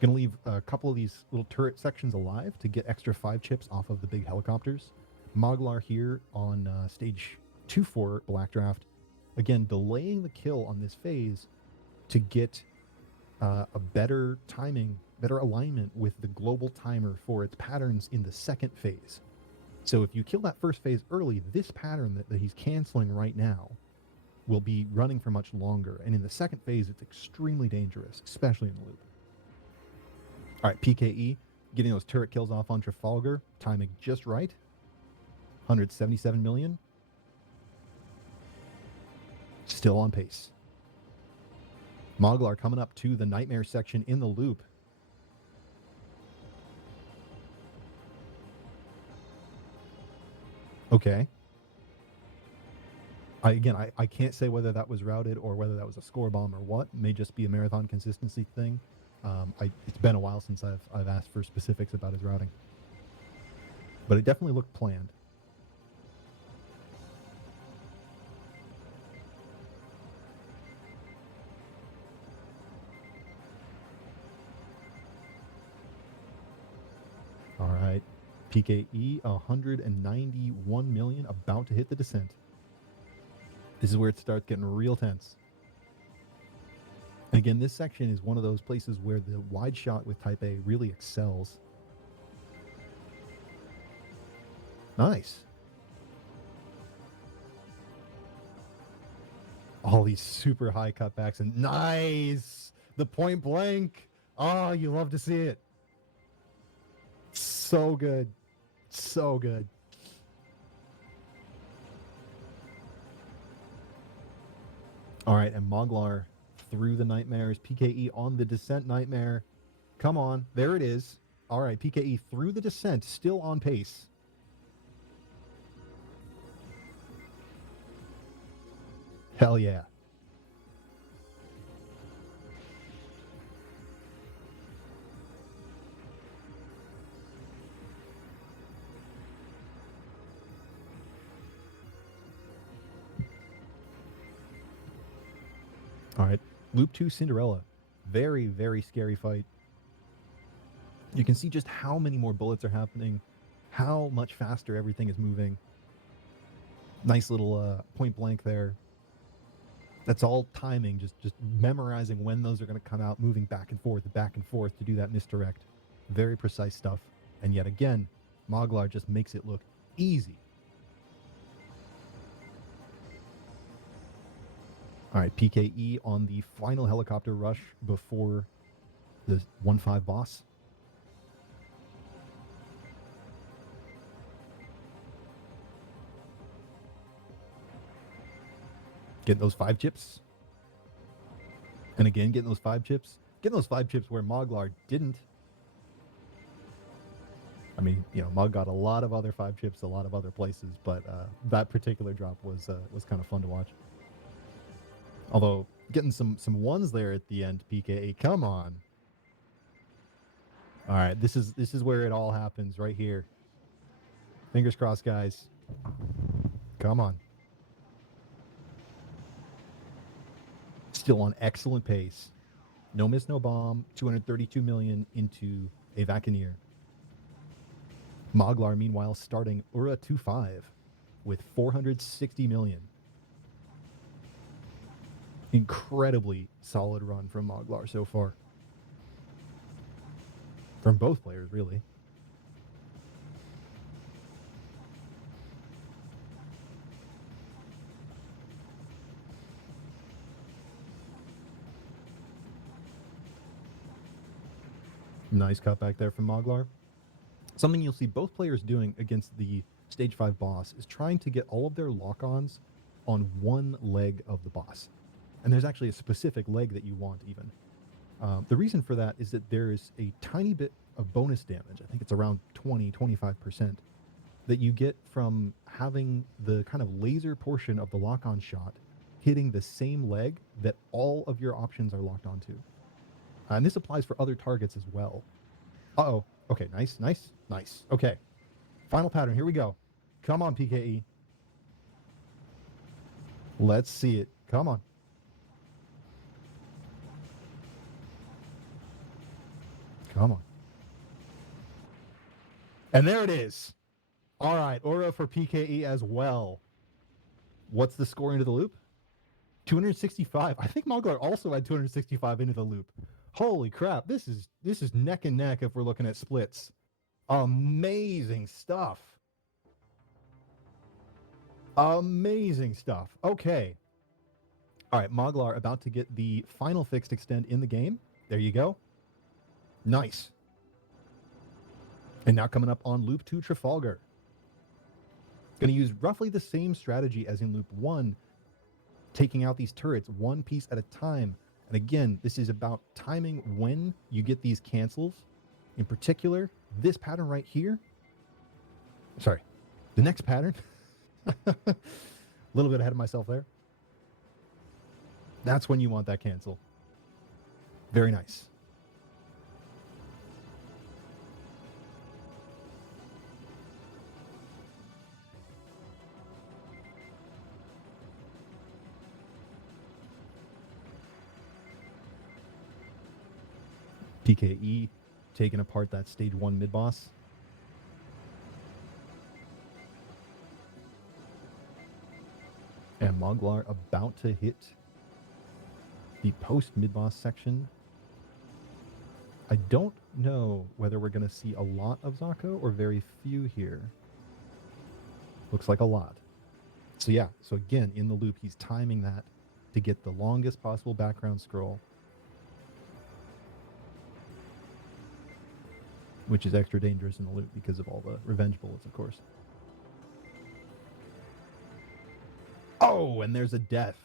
Going to leave a couple of these little turret sections alive to get extra 5 chips off of the big helicopters. Moglar here on stage 2 for Black Draft. Again, delaying the kill on this phase to get a better timing, better alignment with the global timer for its patterns in the second phase. So if you kill that first phase early, this pattern that he's canceling right now will be running for much longer. And in the second phase, it's extremely dangerous, especially in the loop. All right, PKE getting those turret kills off on Trafalgar, timing just right. 177 million. Still on pace. Moglar coming up to the nightmare section in the loop. Okay. I can't say whether that was routed or whether that was a score bomb or what. It may just be a marathon consistency thing. It's been a while since I've asked for specifics about his routing. But it definitely looked planned. All right, PKE 191 million, about to hit the descent. This is where it starts getting real tense. And again, this section is one of those places where the wide shot with Type A really excels. Nice. All these super high cutbacks and nice! The point blank! Oh, you love to see it. So good. So good. All right, and Moglar through the nightmares. PKE on the descent nightmare. Come on. There it is. All right, PKE through the descent, still on pace. Hell yeah. All right, Loop 2 Cinderella. Very, very scary fight. You can see just how many more bullets are happening, how much faster everything is moving. Nice little point blank there. That's all timing, just memorizing when those are going to come out, moving back and forth to do that misdirect. Very precise stuff. And yet again, Moglar just makes it look easy. All right, PKE on the final helicopter rush before the 1-5 boss. Getting those 5 chips. And again, getting those 5 chips. Getting those 5 chips where Moglar didn't. I mean, you know, Mog got a lot of other 5 chips a lot of other places, but that particular drop was kind of fun to watch. Although, getting some ones there at the end, PKE, come on. All right, this is where it all happens, right here. Fingers crossed, guys. Come on. Still on excellent pace. No miss, no bomb. 232 million into a Vacaneer. Moglar, meanwhile, starting Ura 2-5 with 460 million. Incredibly solid run from Moglar so far. From both players, really. Nice cutback there from Moglar. Something you'll see both players doing against the Stage 5 boss is trying to get all of their lock-ons on one leg of the boss. And there's actually a specific leg that you want, even. The reason for that is that there is a tiny bit of bonus damage, I think it's around 20-25%, that you get from having the kind of laser portion of the lock-on shot hitting the same leg that all of your options are locked onto. And this applies for other targets as well. Uh-oh. Okay, nice, nice, nice. Okay. Final pattern. Here we go. Come on, PKE. Let's see it. Come on. Come on. And there it is. All right, Aura for PKE as well. What's the score into the loop? 265. I think Moglar also had 265 into the loop. Holy crap, this is neck and neck if we're looking at splits. Amazing stuff. Amazing stuff. Okay. All right, Moglar about to get the final fixed extend in the game. There you go. Nice. And now coming up on Loop 2 Trafalgar. Going to use roughly the same strategy as in Loop 1, taking out these turrets one piece at a time. And again, this is about timing when you get these cancels. In particular, this pattern right here. Sorry, the next pattern. A little bit ahead of myself there. That's when you want that cancel. Very nice. PKE taking apart that stage 1 mid-boss. And Moglar about to hit the post-mid-boss section. I don't know whether we're going to see a lot of Zako or very few here. Looks like a lot. So yeah, so again, in the loop, he's timing that to get the longest possible background scroll, which is extra dangerous in the loop because of all the revenge bullets, of course. Oh, and there's a death.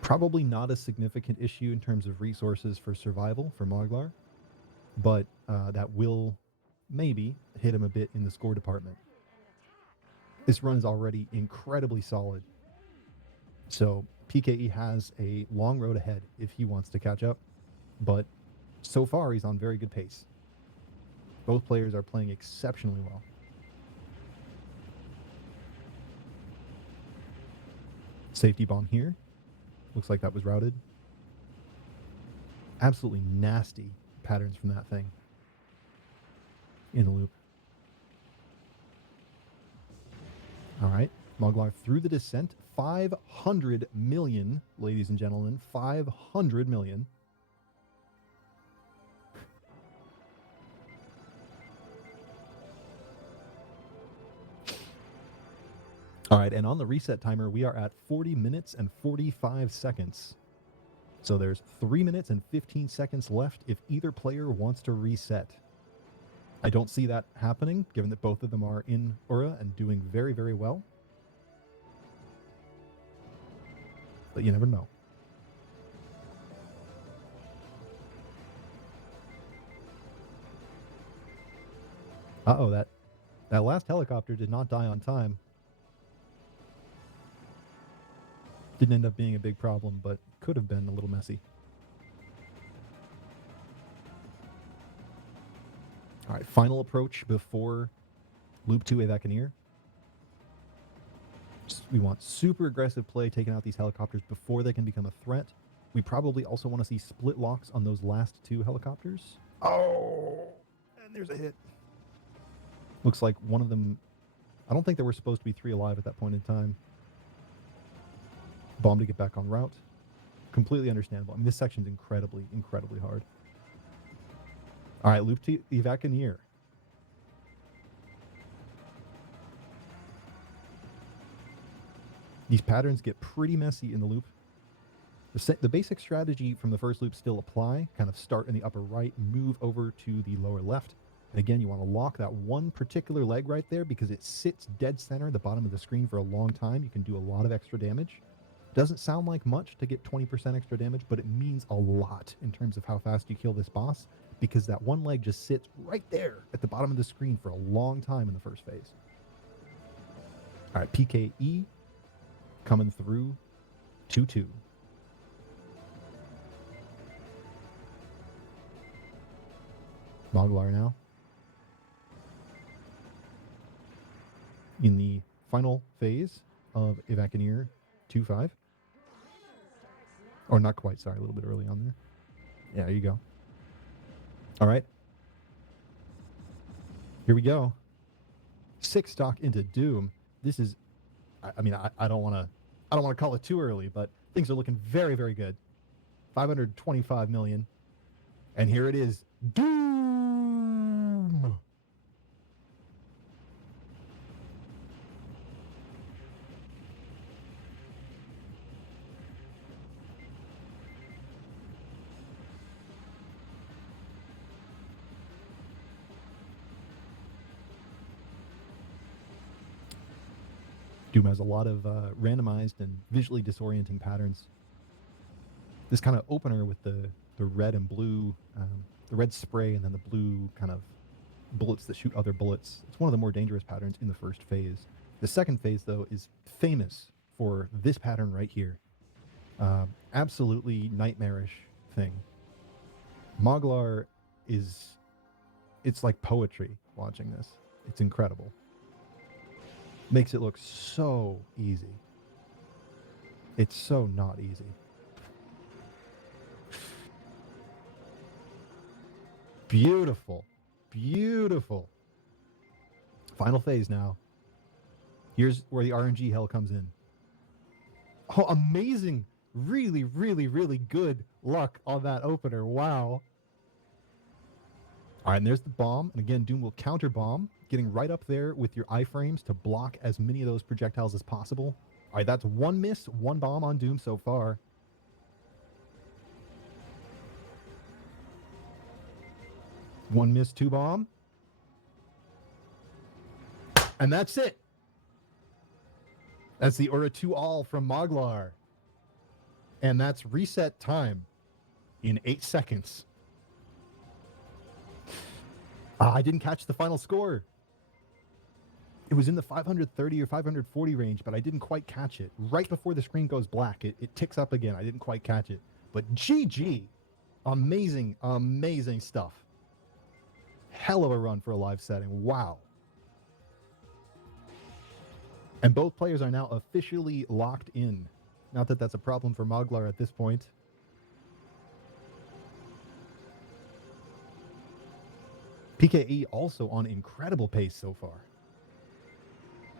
Probably not a significant issue in terms of resources for survival for Moglar, but that will maybe hit him a bit in the score department. This run is already incredibly solid. So PKE has a long road ahead if he wants to catch up, but so far he's on very good pace. Both players are playing exceptionally well. Safety bomb here. Looks like that was routed. Absolutely nasty patterns from that thing in the loop. All right, Moglar through the descent. 500 million, ladies and gentlemen. 500 million. All right, and on the reset timer, we are at 40 minutes and 45 seconds. So there's 3 minutes and 15 seconds left if either player wants to reset. I don't see that happening, given that both of them are in Ura and doing very, very well. But you never know. Uh-oh, that last helicopter did not die on time. Didn't end up being a big problem, but could have been a little messy. All right, final approach before Loop 2 Evacueer. We want super aggressive play, taking out these helicopters before they can become a threat. We probably also want to see split locks on those last two helicopters. Oh, and there's a hit. Looks like one of them... I don't think there were supposed to be 3 alive at that point in time. Bomb to get back on route. Completely understandable. I mean, this section's incredibly, incredibly hard. All right, Loop 2 Evacueer. These patterns get pretty messy in the loop. The basic strategy from the first loop still apply. Kind of start in the upper right, move over to the lower left. And again, you want to lock that one particular leg right there because it sits dead center at the bottom of the screen for a long time. You can do a lot of extra damage. Doesn't sound like much to get 20% extra damage, but it means a lot in terms of how fast you kill this boss because that one leg just sits right there at the bottom of the screen for a long time in the first phase. All right, PKE coming through 2-2. Moglar now in the final phase of Evacueer 2-5. Or not quite, sorry, a little bit early on there. Yeah, there you go. All right. Here we go. 6 stock into Doom. This is, I mean, I don't want to call it too early, but things are looking very, very good. 525 million. And here it is. Doom! Doom has a lot of randomized and visually disorienting patterns. This kind of opener with the red and blue, the red spray and then the blue kind of bullets that shoot other bullets. It's one of the more dangerous patterns in the first phase. The second phase, though, is famous for this pattern right here. Absolutely nightmarish thing. Moglar it's like poetry watching this. It's incredible. Makes it look so easy. It's so not easy. Beautiful. Beautiful. Final phase now. Here's where the RNG hell comes in. Oh, amazing. Really, really, really good luck on that opener. Wow. All right, and there's the bomb. And again, Doom will counter bomb. getting right up there with your iframes to block as many of those projectiles as possible. All right, that's one miss, one bomb on Doom so far. One miss, two bomb. And that's it. That's the Aura 2 all from Moglar. And that's reset time in 8 seconds. I didn't catch the final score. It was in the 530 or 540 range, but I didn't quite catch it. Right before the screen goes black, it ticks up again. I didn't quite catch it. But GG. Amazing, amazing stuff. Hell of a run for a live setting. Wow. And both players are now officially locked in. Not that that's a problem for Moglar at this point. PKE also on incredible pace so far.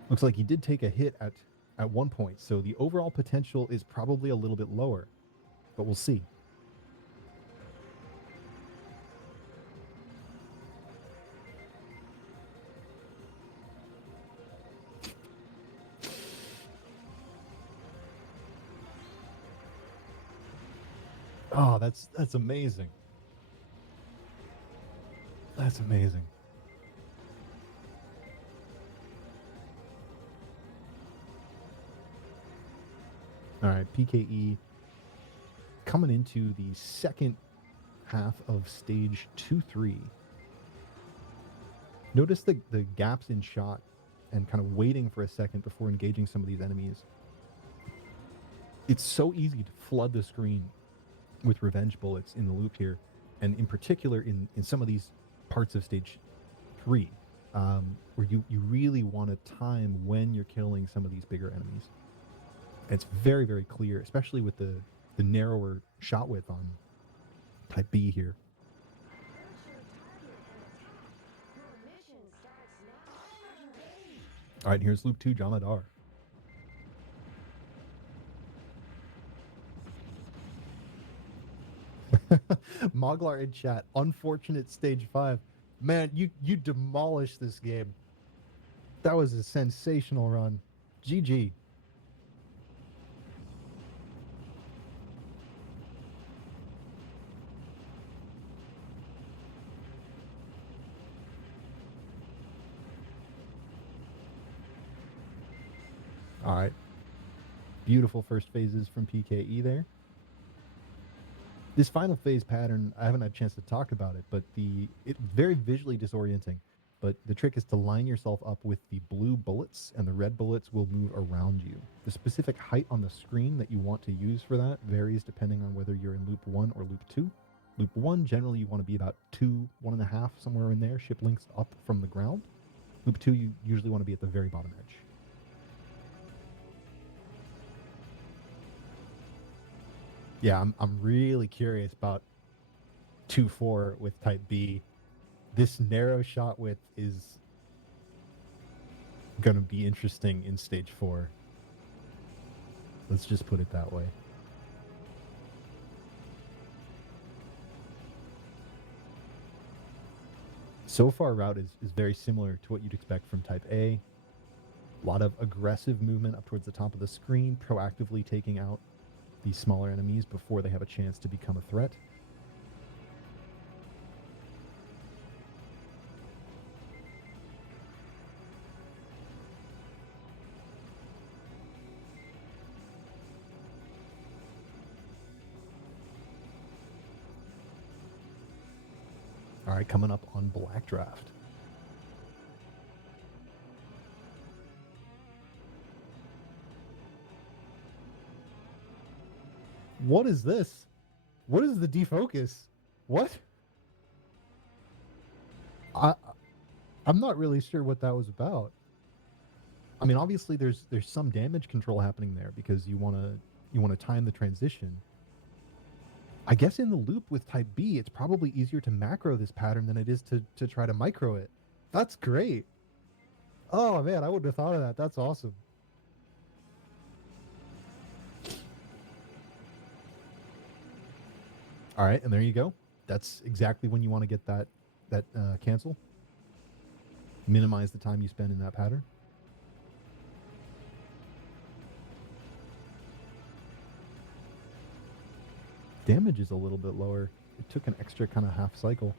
Looks like he did take a hit at one point, so the overall potential is probably a little bit lower, but we'll see. Oh, that's amazing. That's amazing. All right, PKE coming into the second half of stage 2-3. Notice the gaps in shot and kind of waiting for a second before engaging some of these enemies. It's so easy to flood the screen with revenge bullets in the loop here, and in particular in some of these parts of stage 3, where you really want to time when you're killing some of these bigger enemies. It's very, very clear, especially with the narrower shot width on type B here. All right, here's loop 2, Jamadar. Moglar in chat. Unfortunate stage 5. Man, you demolished this game. That was a sensational run. GG. All right. Beautiful first phases from PKE there. This final phase pattern, I haven't had a chance to talk about it, but it's very visually disorienting. But the trick is to line yourself up with the blue bullets, and the red bullets will move around you. The specific height on the screen that you want to use for that varies depending on whether you're in loop 1 or loop 2. Loop 1, generally you want to be about 2, 1.5, somewhere in there, ship links up from the ground. Loop 2, you usually want to be at the very bottom edge. Yeah, I'm really curious about 2-4 with type B. This narrow shot width is going to be interesting in stage 4. Let's just put it that way. So far, route is very similar to what you'd expect from type A. A lot of aggressive movement up towards the top of the screen, proactively taking out these smaller enemies before they have a chance to become a threat. All right, coming up on Black Draft. What is this? What is the defocus? What? I'm not really sure what that was about. I mean, obviously there's some damage control happening there because you want to time the transition. I guess in the loop with type B, it's probably easier to macro this pattern than it is to try to micro it. That's great. Oh man, I wouldn't have thought of that. That's awesome. All right, and there you go. That's exactly when you want to get that cancel. minimize the time you spend in that pattern. Damage is a little bit lower. It took an extra kind of half cycle.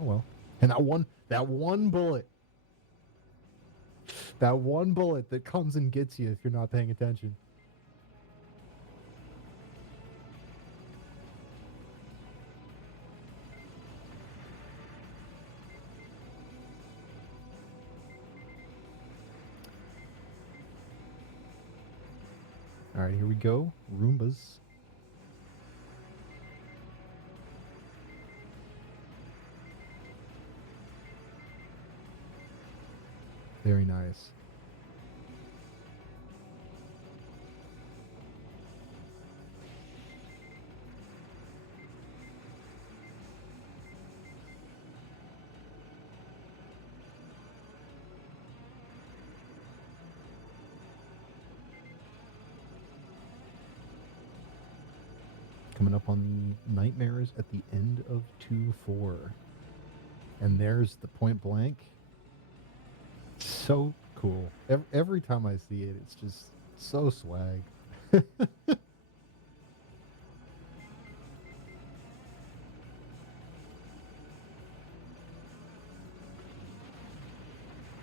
Oh well. And that one bullet that comes and gets you if you're not paying attention. All right, here we go. Roombas. Very nice. Coming up on the nightmares at the end of 2-4. And there's the point blank. So cool. Every time I see it, it's just so swag.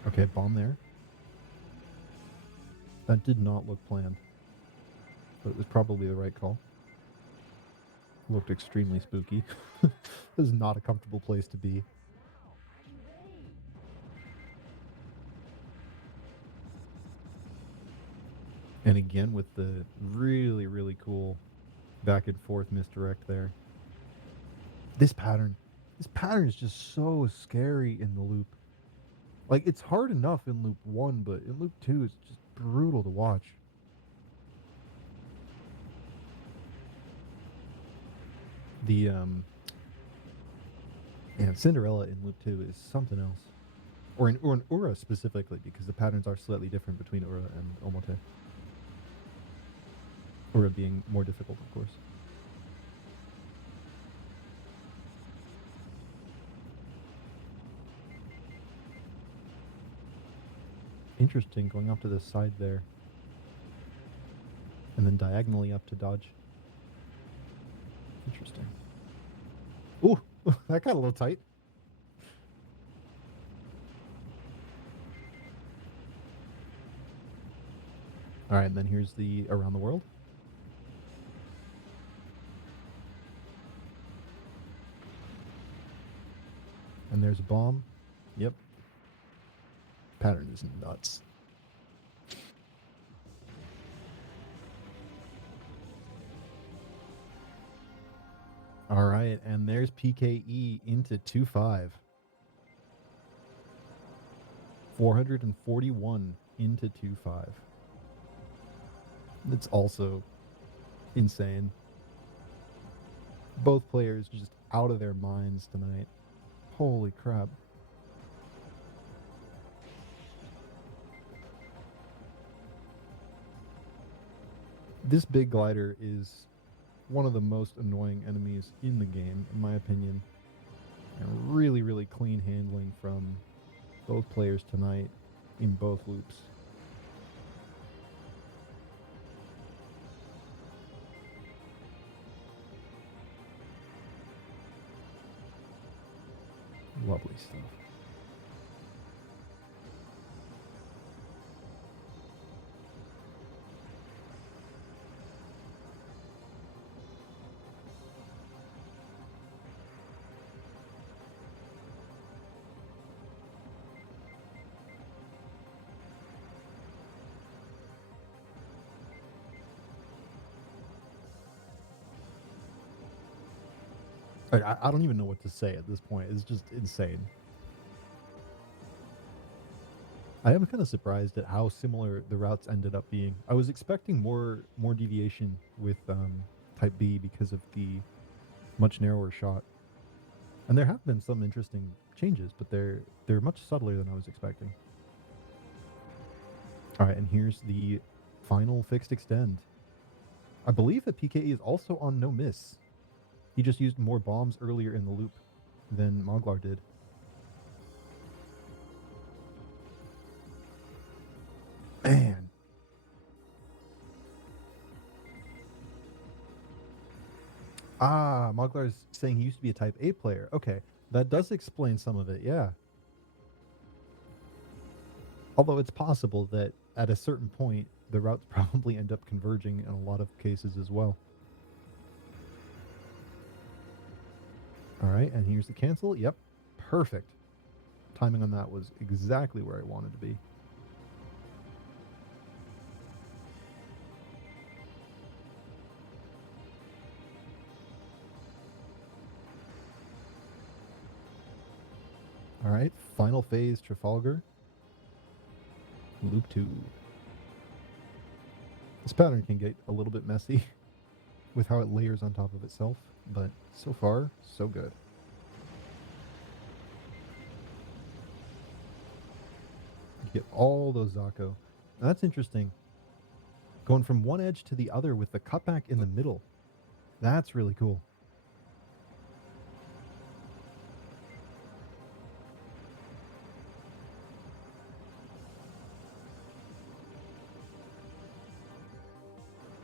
Okay, bomb there. That did not look planned, but it was probably the right call. Looked extremely spooky. This is not a comfortable place to be. And again with the really, really cool back and forth misdirect there. This pattern is just so scary in the loop. Like, it's hard enough in loop 1, but in loop 2 it's just brutal to watch. The and Cinderella in loop 2 is something else. Or in Ura specifically, because the patterns are slightly different between Ura and Omote. Ura being more difficult, of course. Interesting, going off to the side there. And then diagonally up to dodge. Interesting. Ooh, that got a little tight. All right, and then here's the around the world. And there's a bomb. Yep. Pattern is nuts. All right, and there's PKE into 2-5. 441 into 2-5. It's also insane. Both players just out of their minds tonight. Holy crap. This big glider is one of the most annoying enemies in the game, in my opinion. And really, really clean handling from both players tonight in both loops. Lovely stuff. I don't even know what to say at this point. It's just insane. I am kind of surprised at how similar the routes ended up being. I was expecting more deviation with Type B because of the much narrower shot. And there have been some interesting changes, but they're much subtler than I was expecting. All right, and here's the final fixed extend. I believe that PKE is also on no miss. He just used more bombs earlier in the loop than Moglar did. Ah, Moglar's saying he used to be a Type A player. Okay, that does explain some of it, yeah. Although it's possible that at a certain point, the routes probably end up converging in a lot of cases as well. All right, and here's the cancel. Yep, perfect. Timing on that was exactly where I wanted to be. All right, final phase, Trafalgar. Loop 2. This pattern can get a little bit messy with how it layers on top of itself, but so far, so good. You get all those Zako. Now that's interesting. Going from one edge to the other with the cutback in the middle. That's really cool.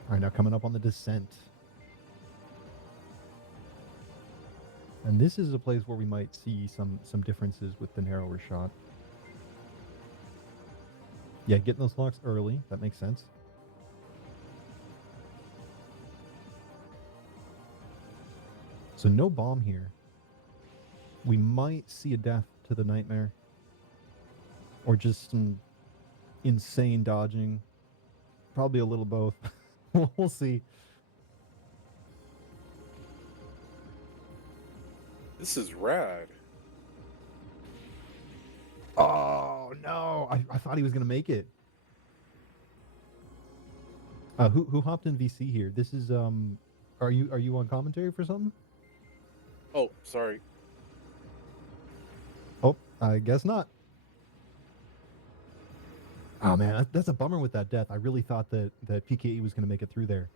All right, now coming up on the descent. And this is a place where we might see some differences with the narrower shot. Yeah, getting those locks early, that makes sense. So no bomb here. We might see a death to the Nightmare. Or just some insane dodging. Probably a little both. We'll see. This is rad. Oh no! I thought he was gonna make it. Who hopped in VC here? This is Are you on commentary for something? Oh, sorry. Oh, I guess not. Oh man, that's a bummer with that death. I really thought that PKE was gonna make it through there.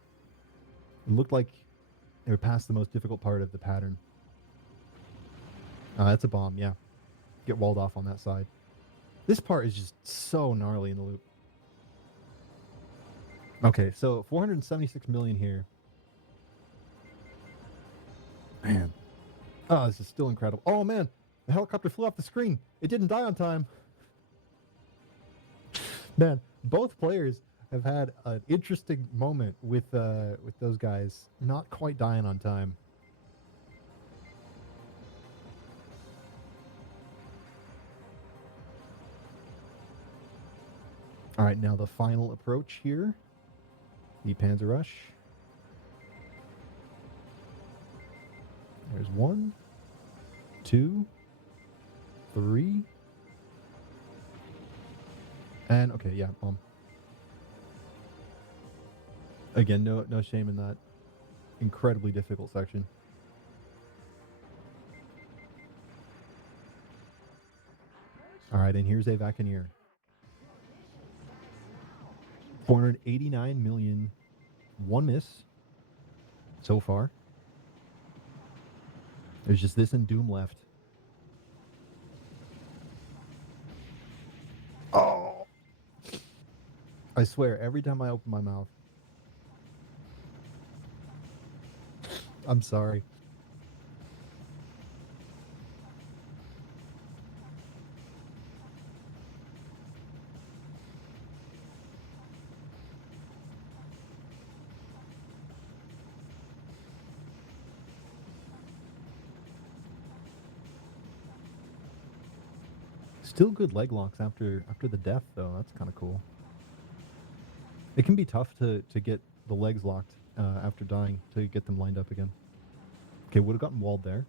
It looked like they were past the most difficult part of the pattern. That's a bomb, yeah. Get walled off on that side. This part is just so gnarly in the loop. Okay, so 476 million here. Man. Oh, this is still incredible. Oh man, the helicopter flew off the screen. It didn't die on time. Man, both players have had an interesting moment with those guys not quite dying on time. All right, now the final approach here. The Panzer Rush. There's 1, 2, 3. And okay, yeah, bomb. Again, no shame in that incredibly difficult section. All right, and here's a Vacaneer. 489 million. 1 miss so far. There's just this and Doom left. Oh! I swear, every time I open my mouth. I'm sorry. Still good leg locks after the death, though. That's kind of cool. It can be tough to get the legs locked after dying to get them lined up again. Okay, would have gotten walled there.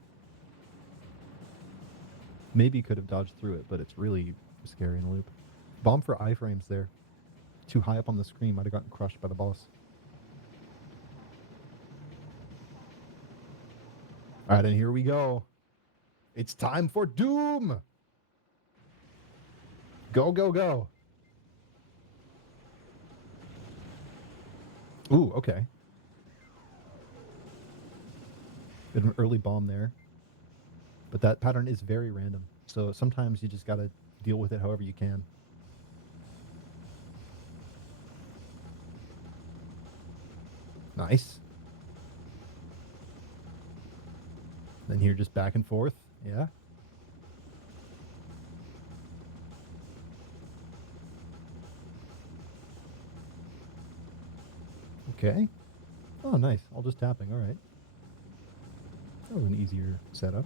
Maybe could have dodged through it, but it's really scary in the loop. Bomb for iframes there. Too high up on the screen, might have gotten crushed by the boss. All right, and here we go. It's time for Doom! Go, go, go. Ooh, okay. Bit of an early bomb there. But that pattern is very random. So sometimes you just got to deal with it however you can. Nice. Then here, just back and forth. Yeah. Okay. Oh, nice. All just tapping. All right. That was an easier setup.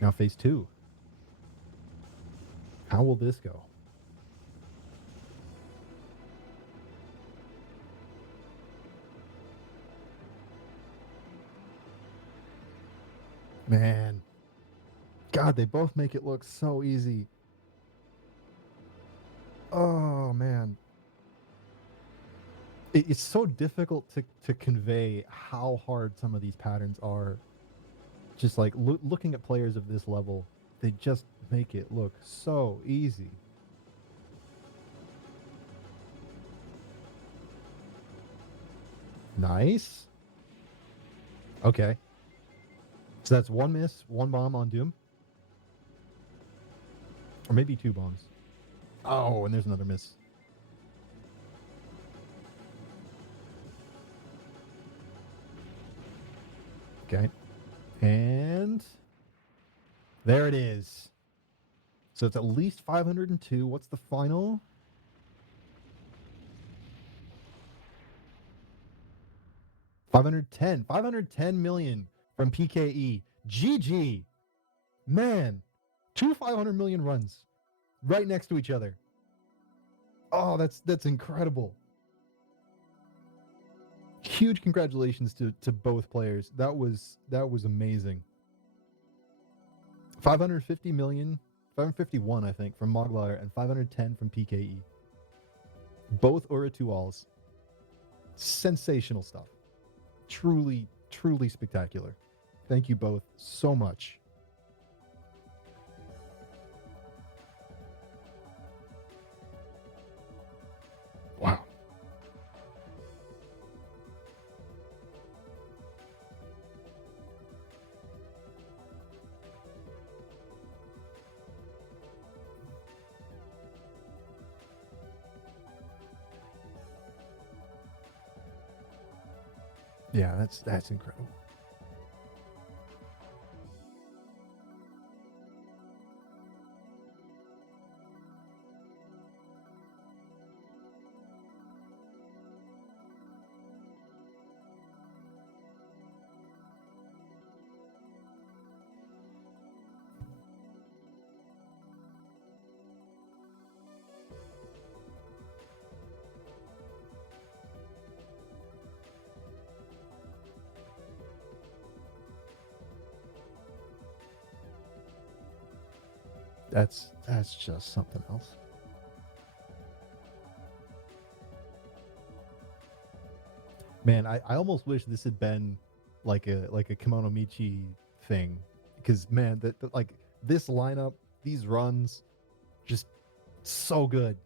Now phase 2. How will this go? Man. God, they both make it look so easy. Oh, man. It's so difficult to convey how hard some of these patterns are. Just like looking at players of this level, they just make it look so easy. Nice. Okay. So that's one miss, one bomb on Doom. Or maybe 2 bombs. Oh, and there's another miss. Okay. And there it is. So it's at least 502. What's the final? $510 million from PKE. GG. Man, 2 500 million runs right next to each other. Oh, that's incredible. Huge congratulations to both players. That was amazing. 550 million, 551 I think from Moglar and 510 from PKE. Both Ura 2-alls. Sensational stuff. Truly, truly spectacular. Thank you both so much. Wow. Yeah, that's incredible. That's just something else. Man, I almost wish this had been like a Kimono Michi thing, because man, that like this lineup, these runs, just so good.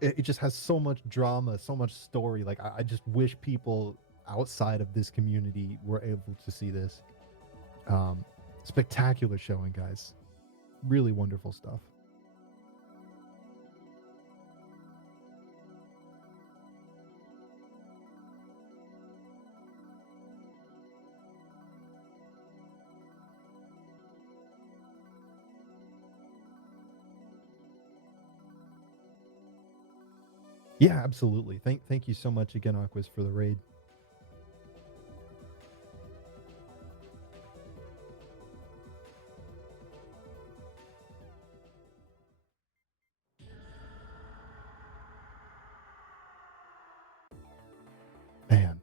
It just has so much drama, so much story. Like I just wish people outside of this community were able to see this. Spectacular showing, guys. Really wonderful stuff. Yeah, absolutely. Thank you so much again, Aquas, for the raid. Man.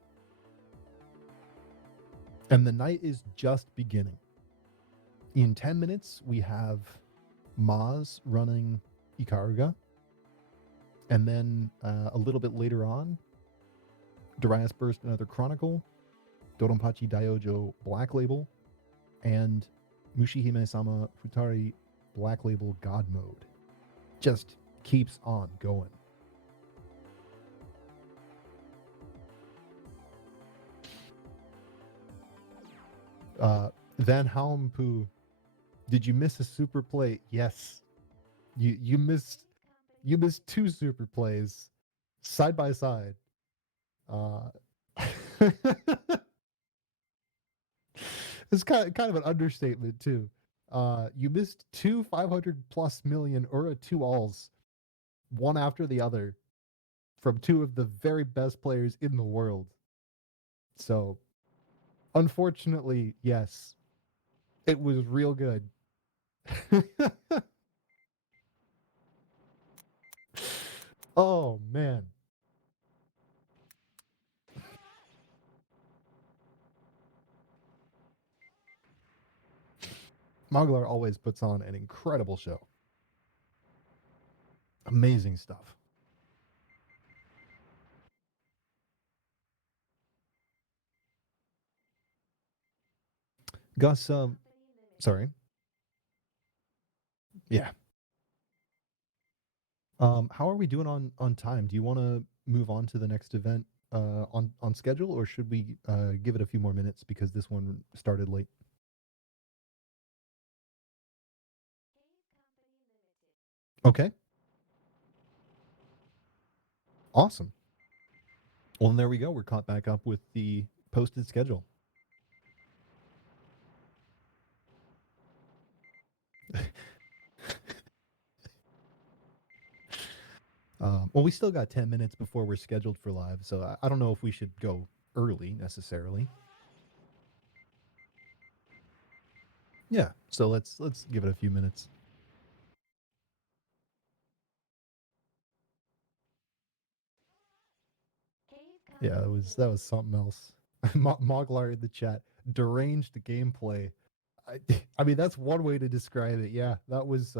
And the night is just beginning. In 10 minutes, we have Maz running Ikaruga. And then a little bit later on, Darius Burst Another Chronicle, Doronpachi Daiojo Black Label, and Mushihime-sama Futari Black Label God Mode. Just keeps on going. Van Helmpu, did you miss a super play? Yes. You missed 2 super plays side by side. It's kind of an understatement too. You missed two 500+ million Ura 2 alls, one after the other, from two of the very best players in the world. So, unfortunately, yes, it was real good. Oh man. Moglar always puts on an incredible show. Amazing stuff. Gus, sorry. Yeah. How are we doing on time? Do you want to move on to the next event on schedule, or should we give it a few more minutes because this one started late? Okay. Awesome. Well, then there we go. We're caught back up with the posted schedule. Well, we still got 10 minutes before we're scheduled for live, so I don't know if we should go early necessarily. Yeah, so let's give it a few minutes. Yeah, that was something else. Moglar in the chat, deranged gameplay. I mean, that's one way to describe it. Yeah, that was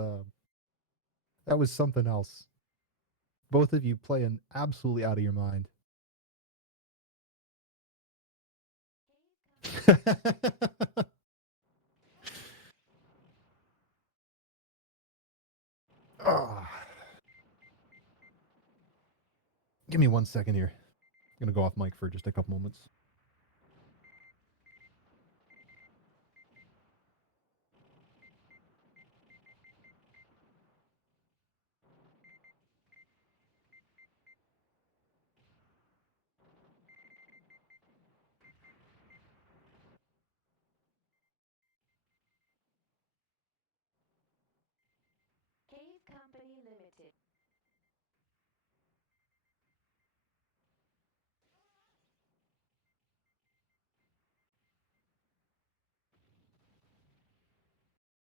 something else. Both of you playing absolutely out of your mind. Ah. Give me 1 second here. I'm gonna go off mic for just a couple moments.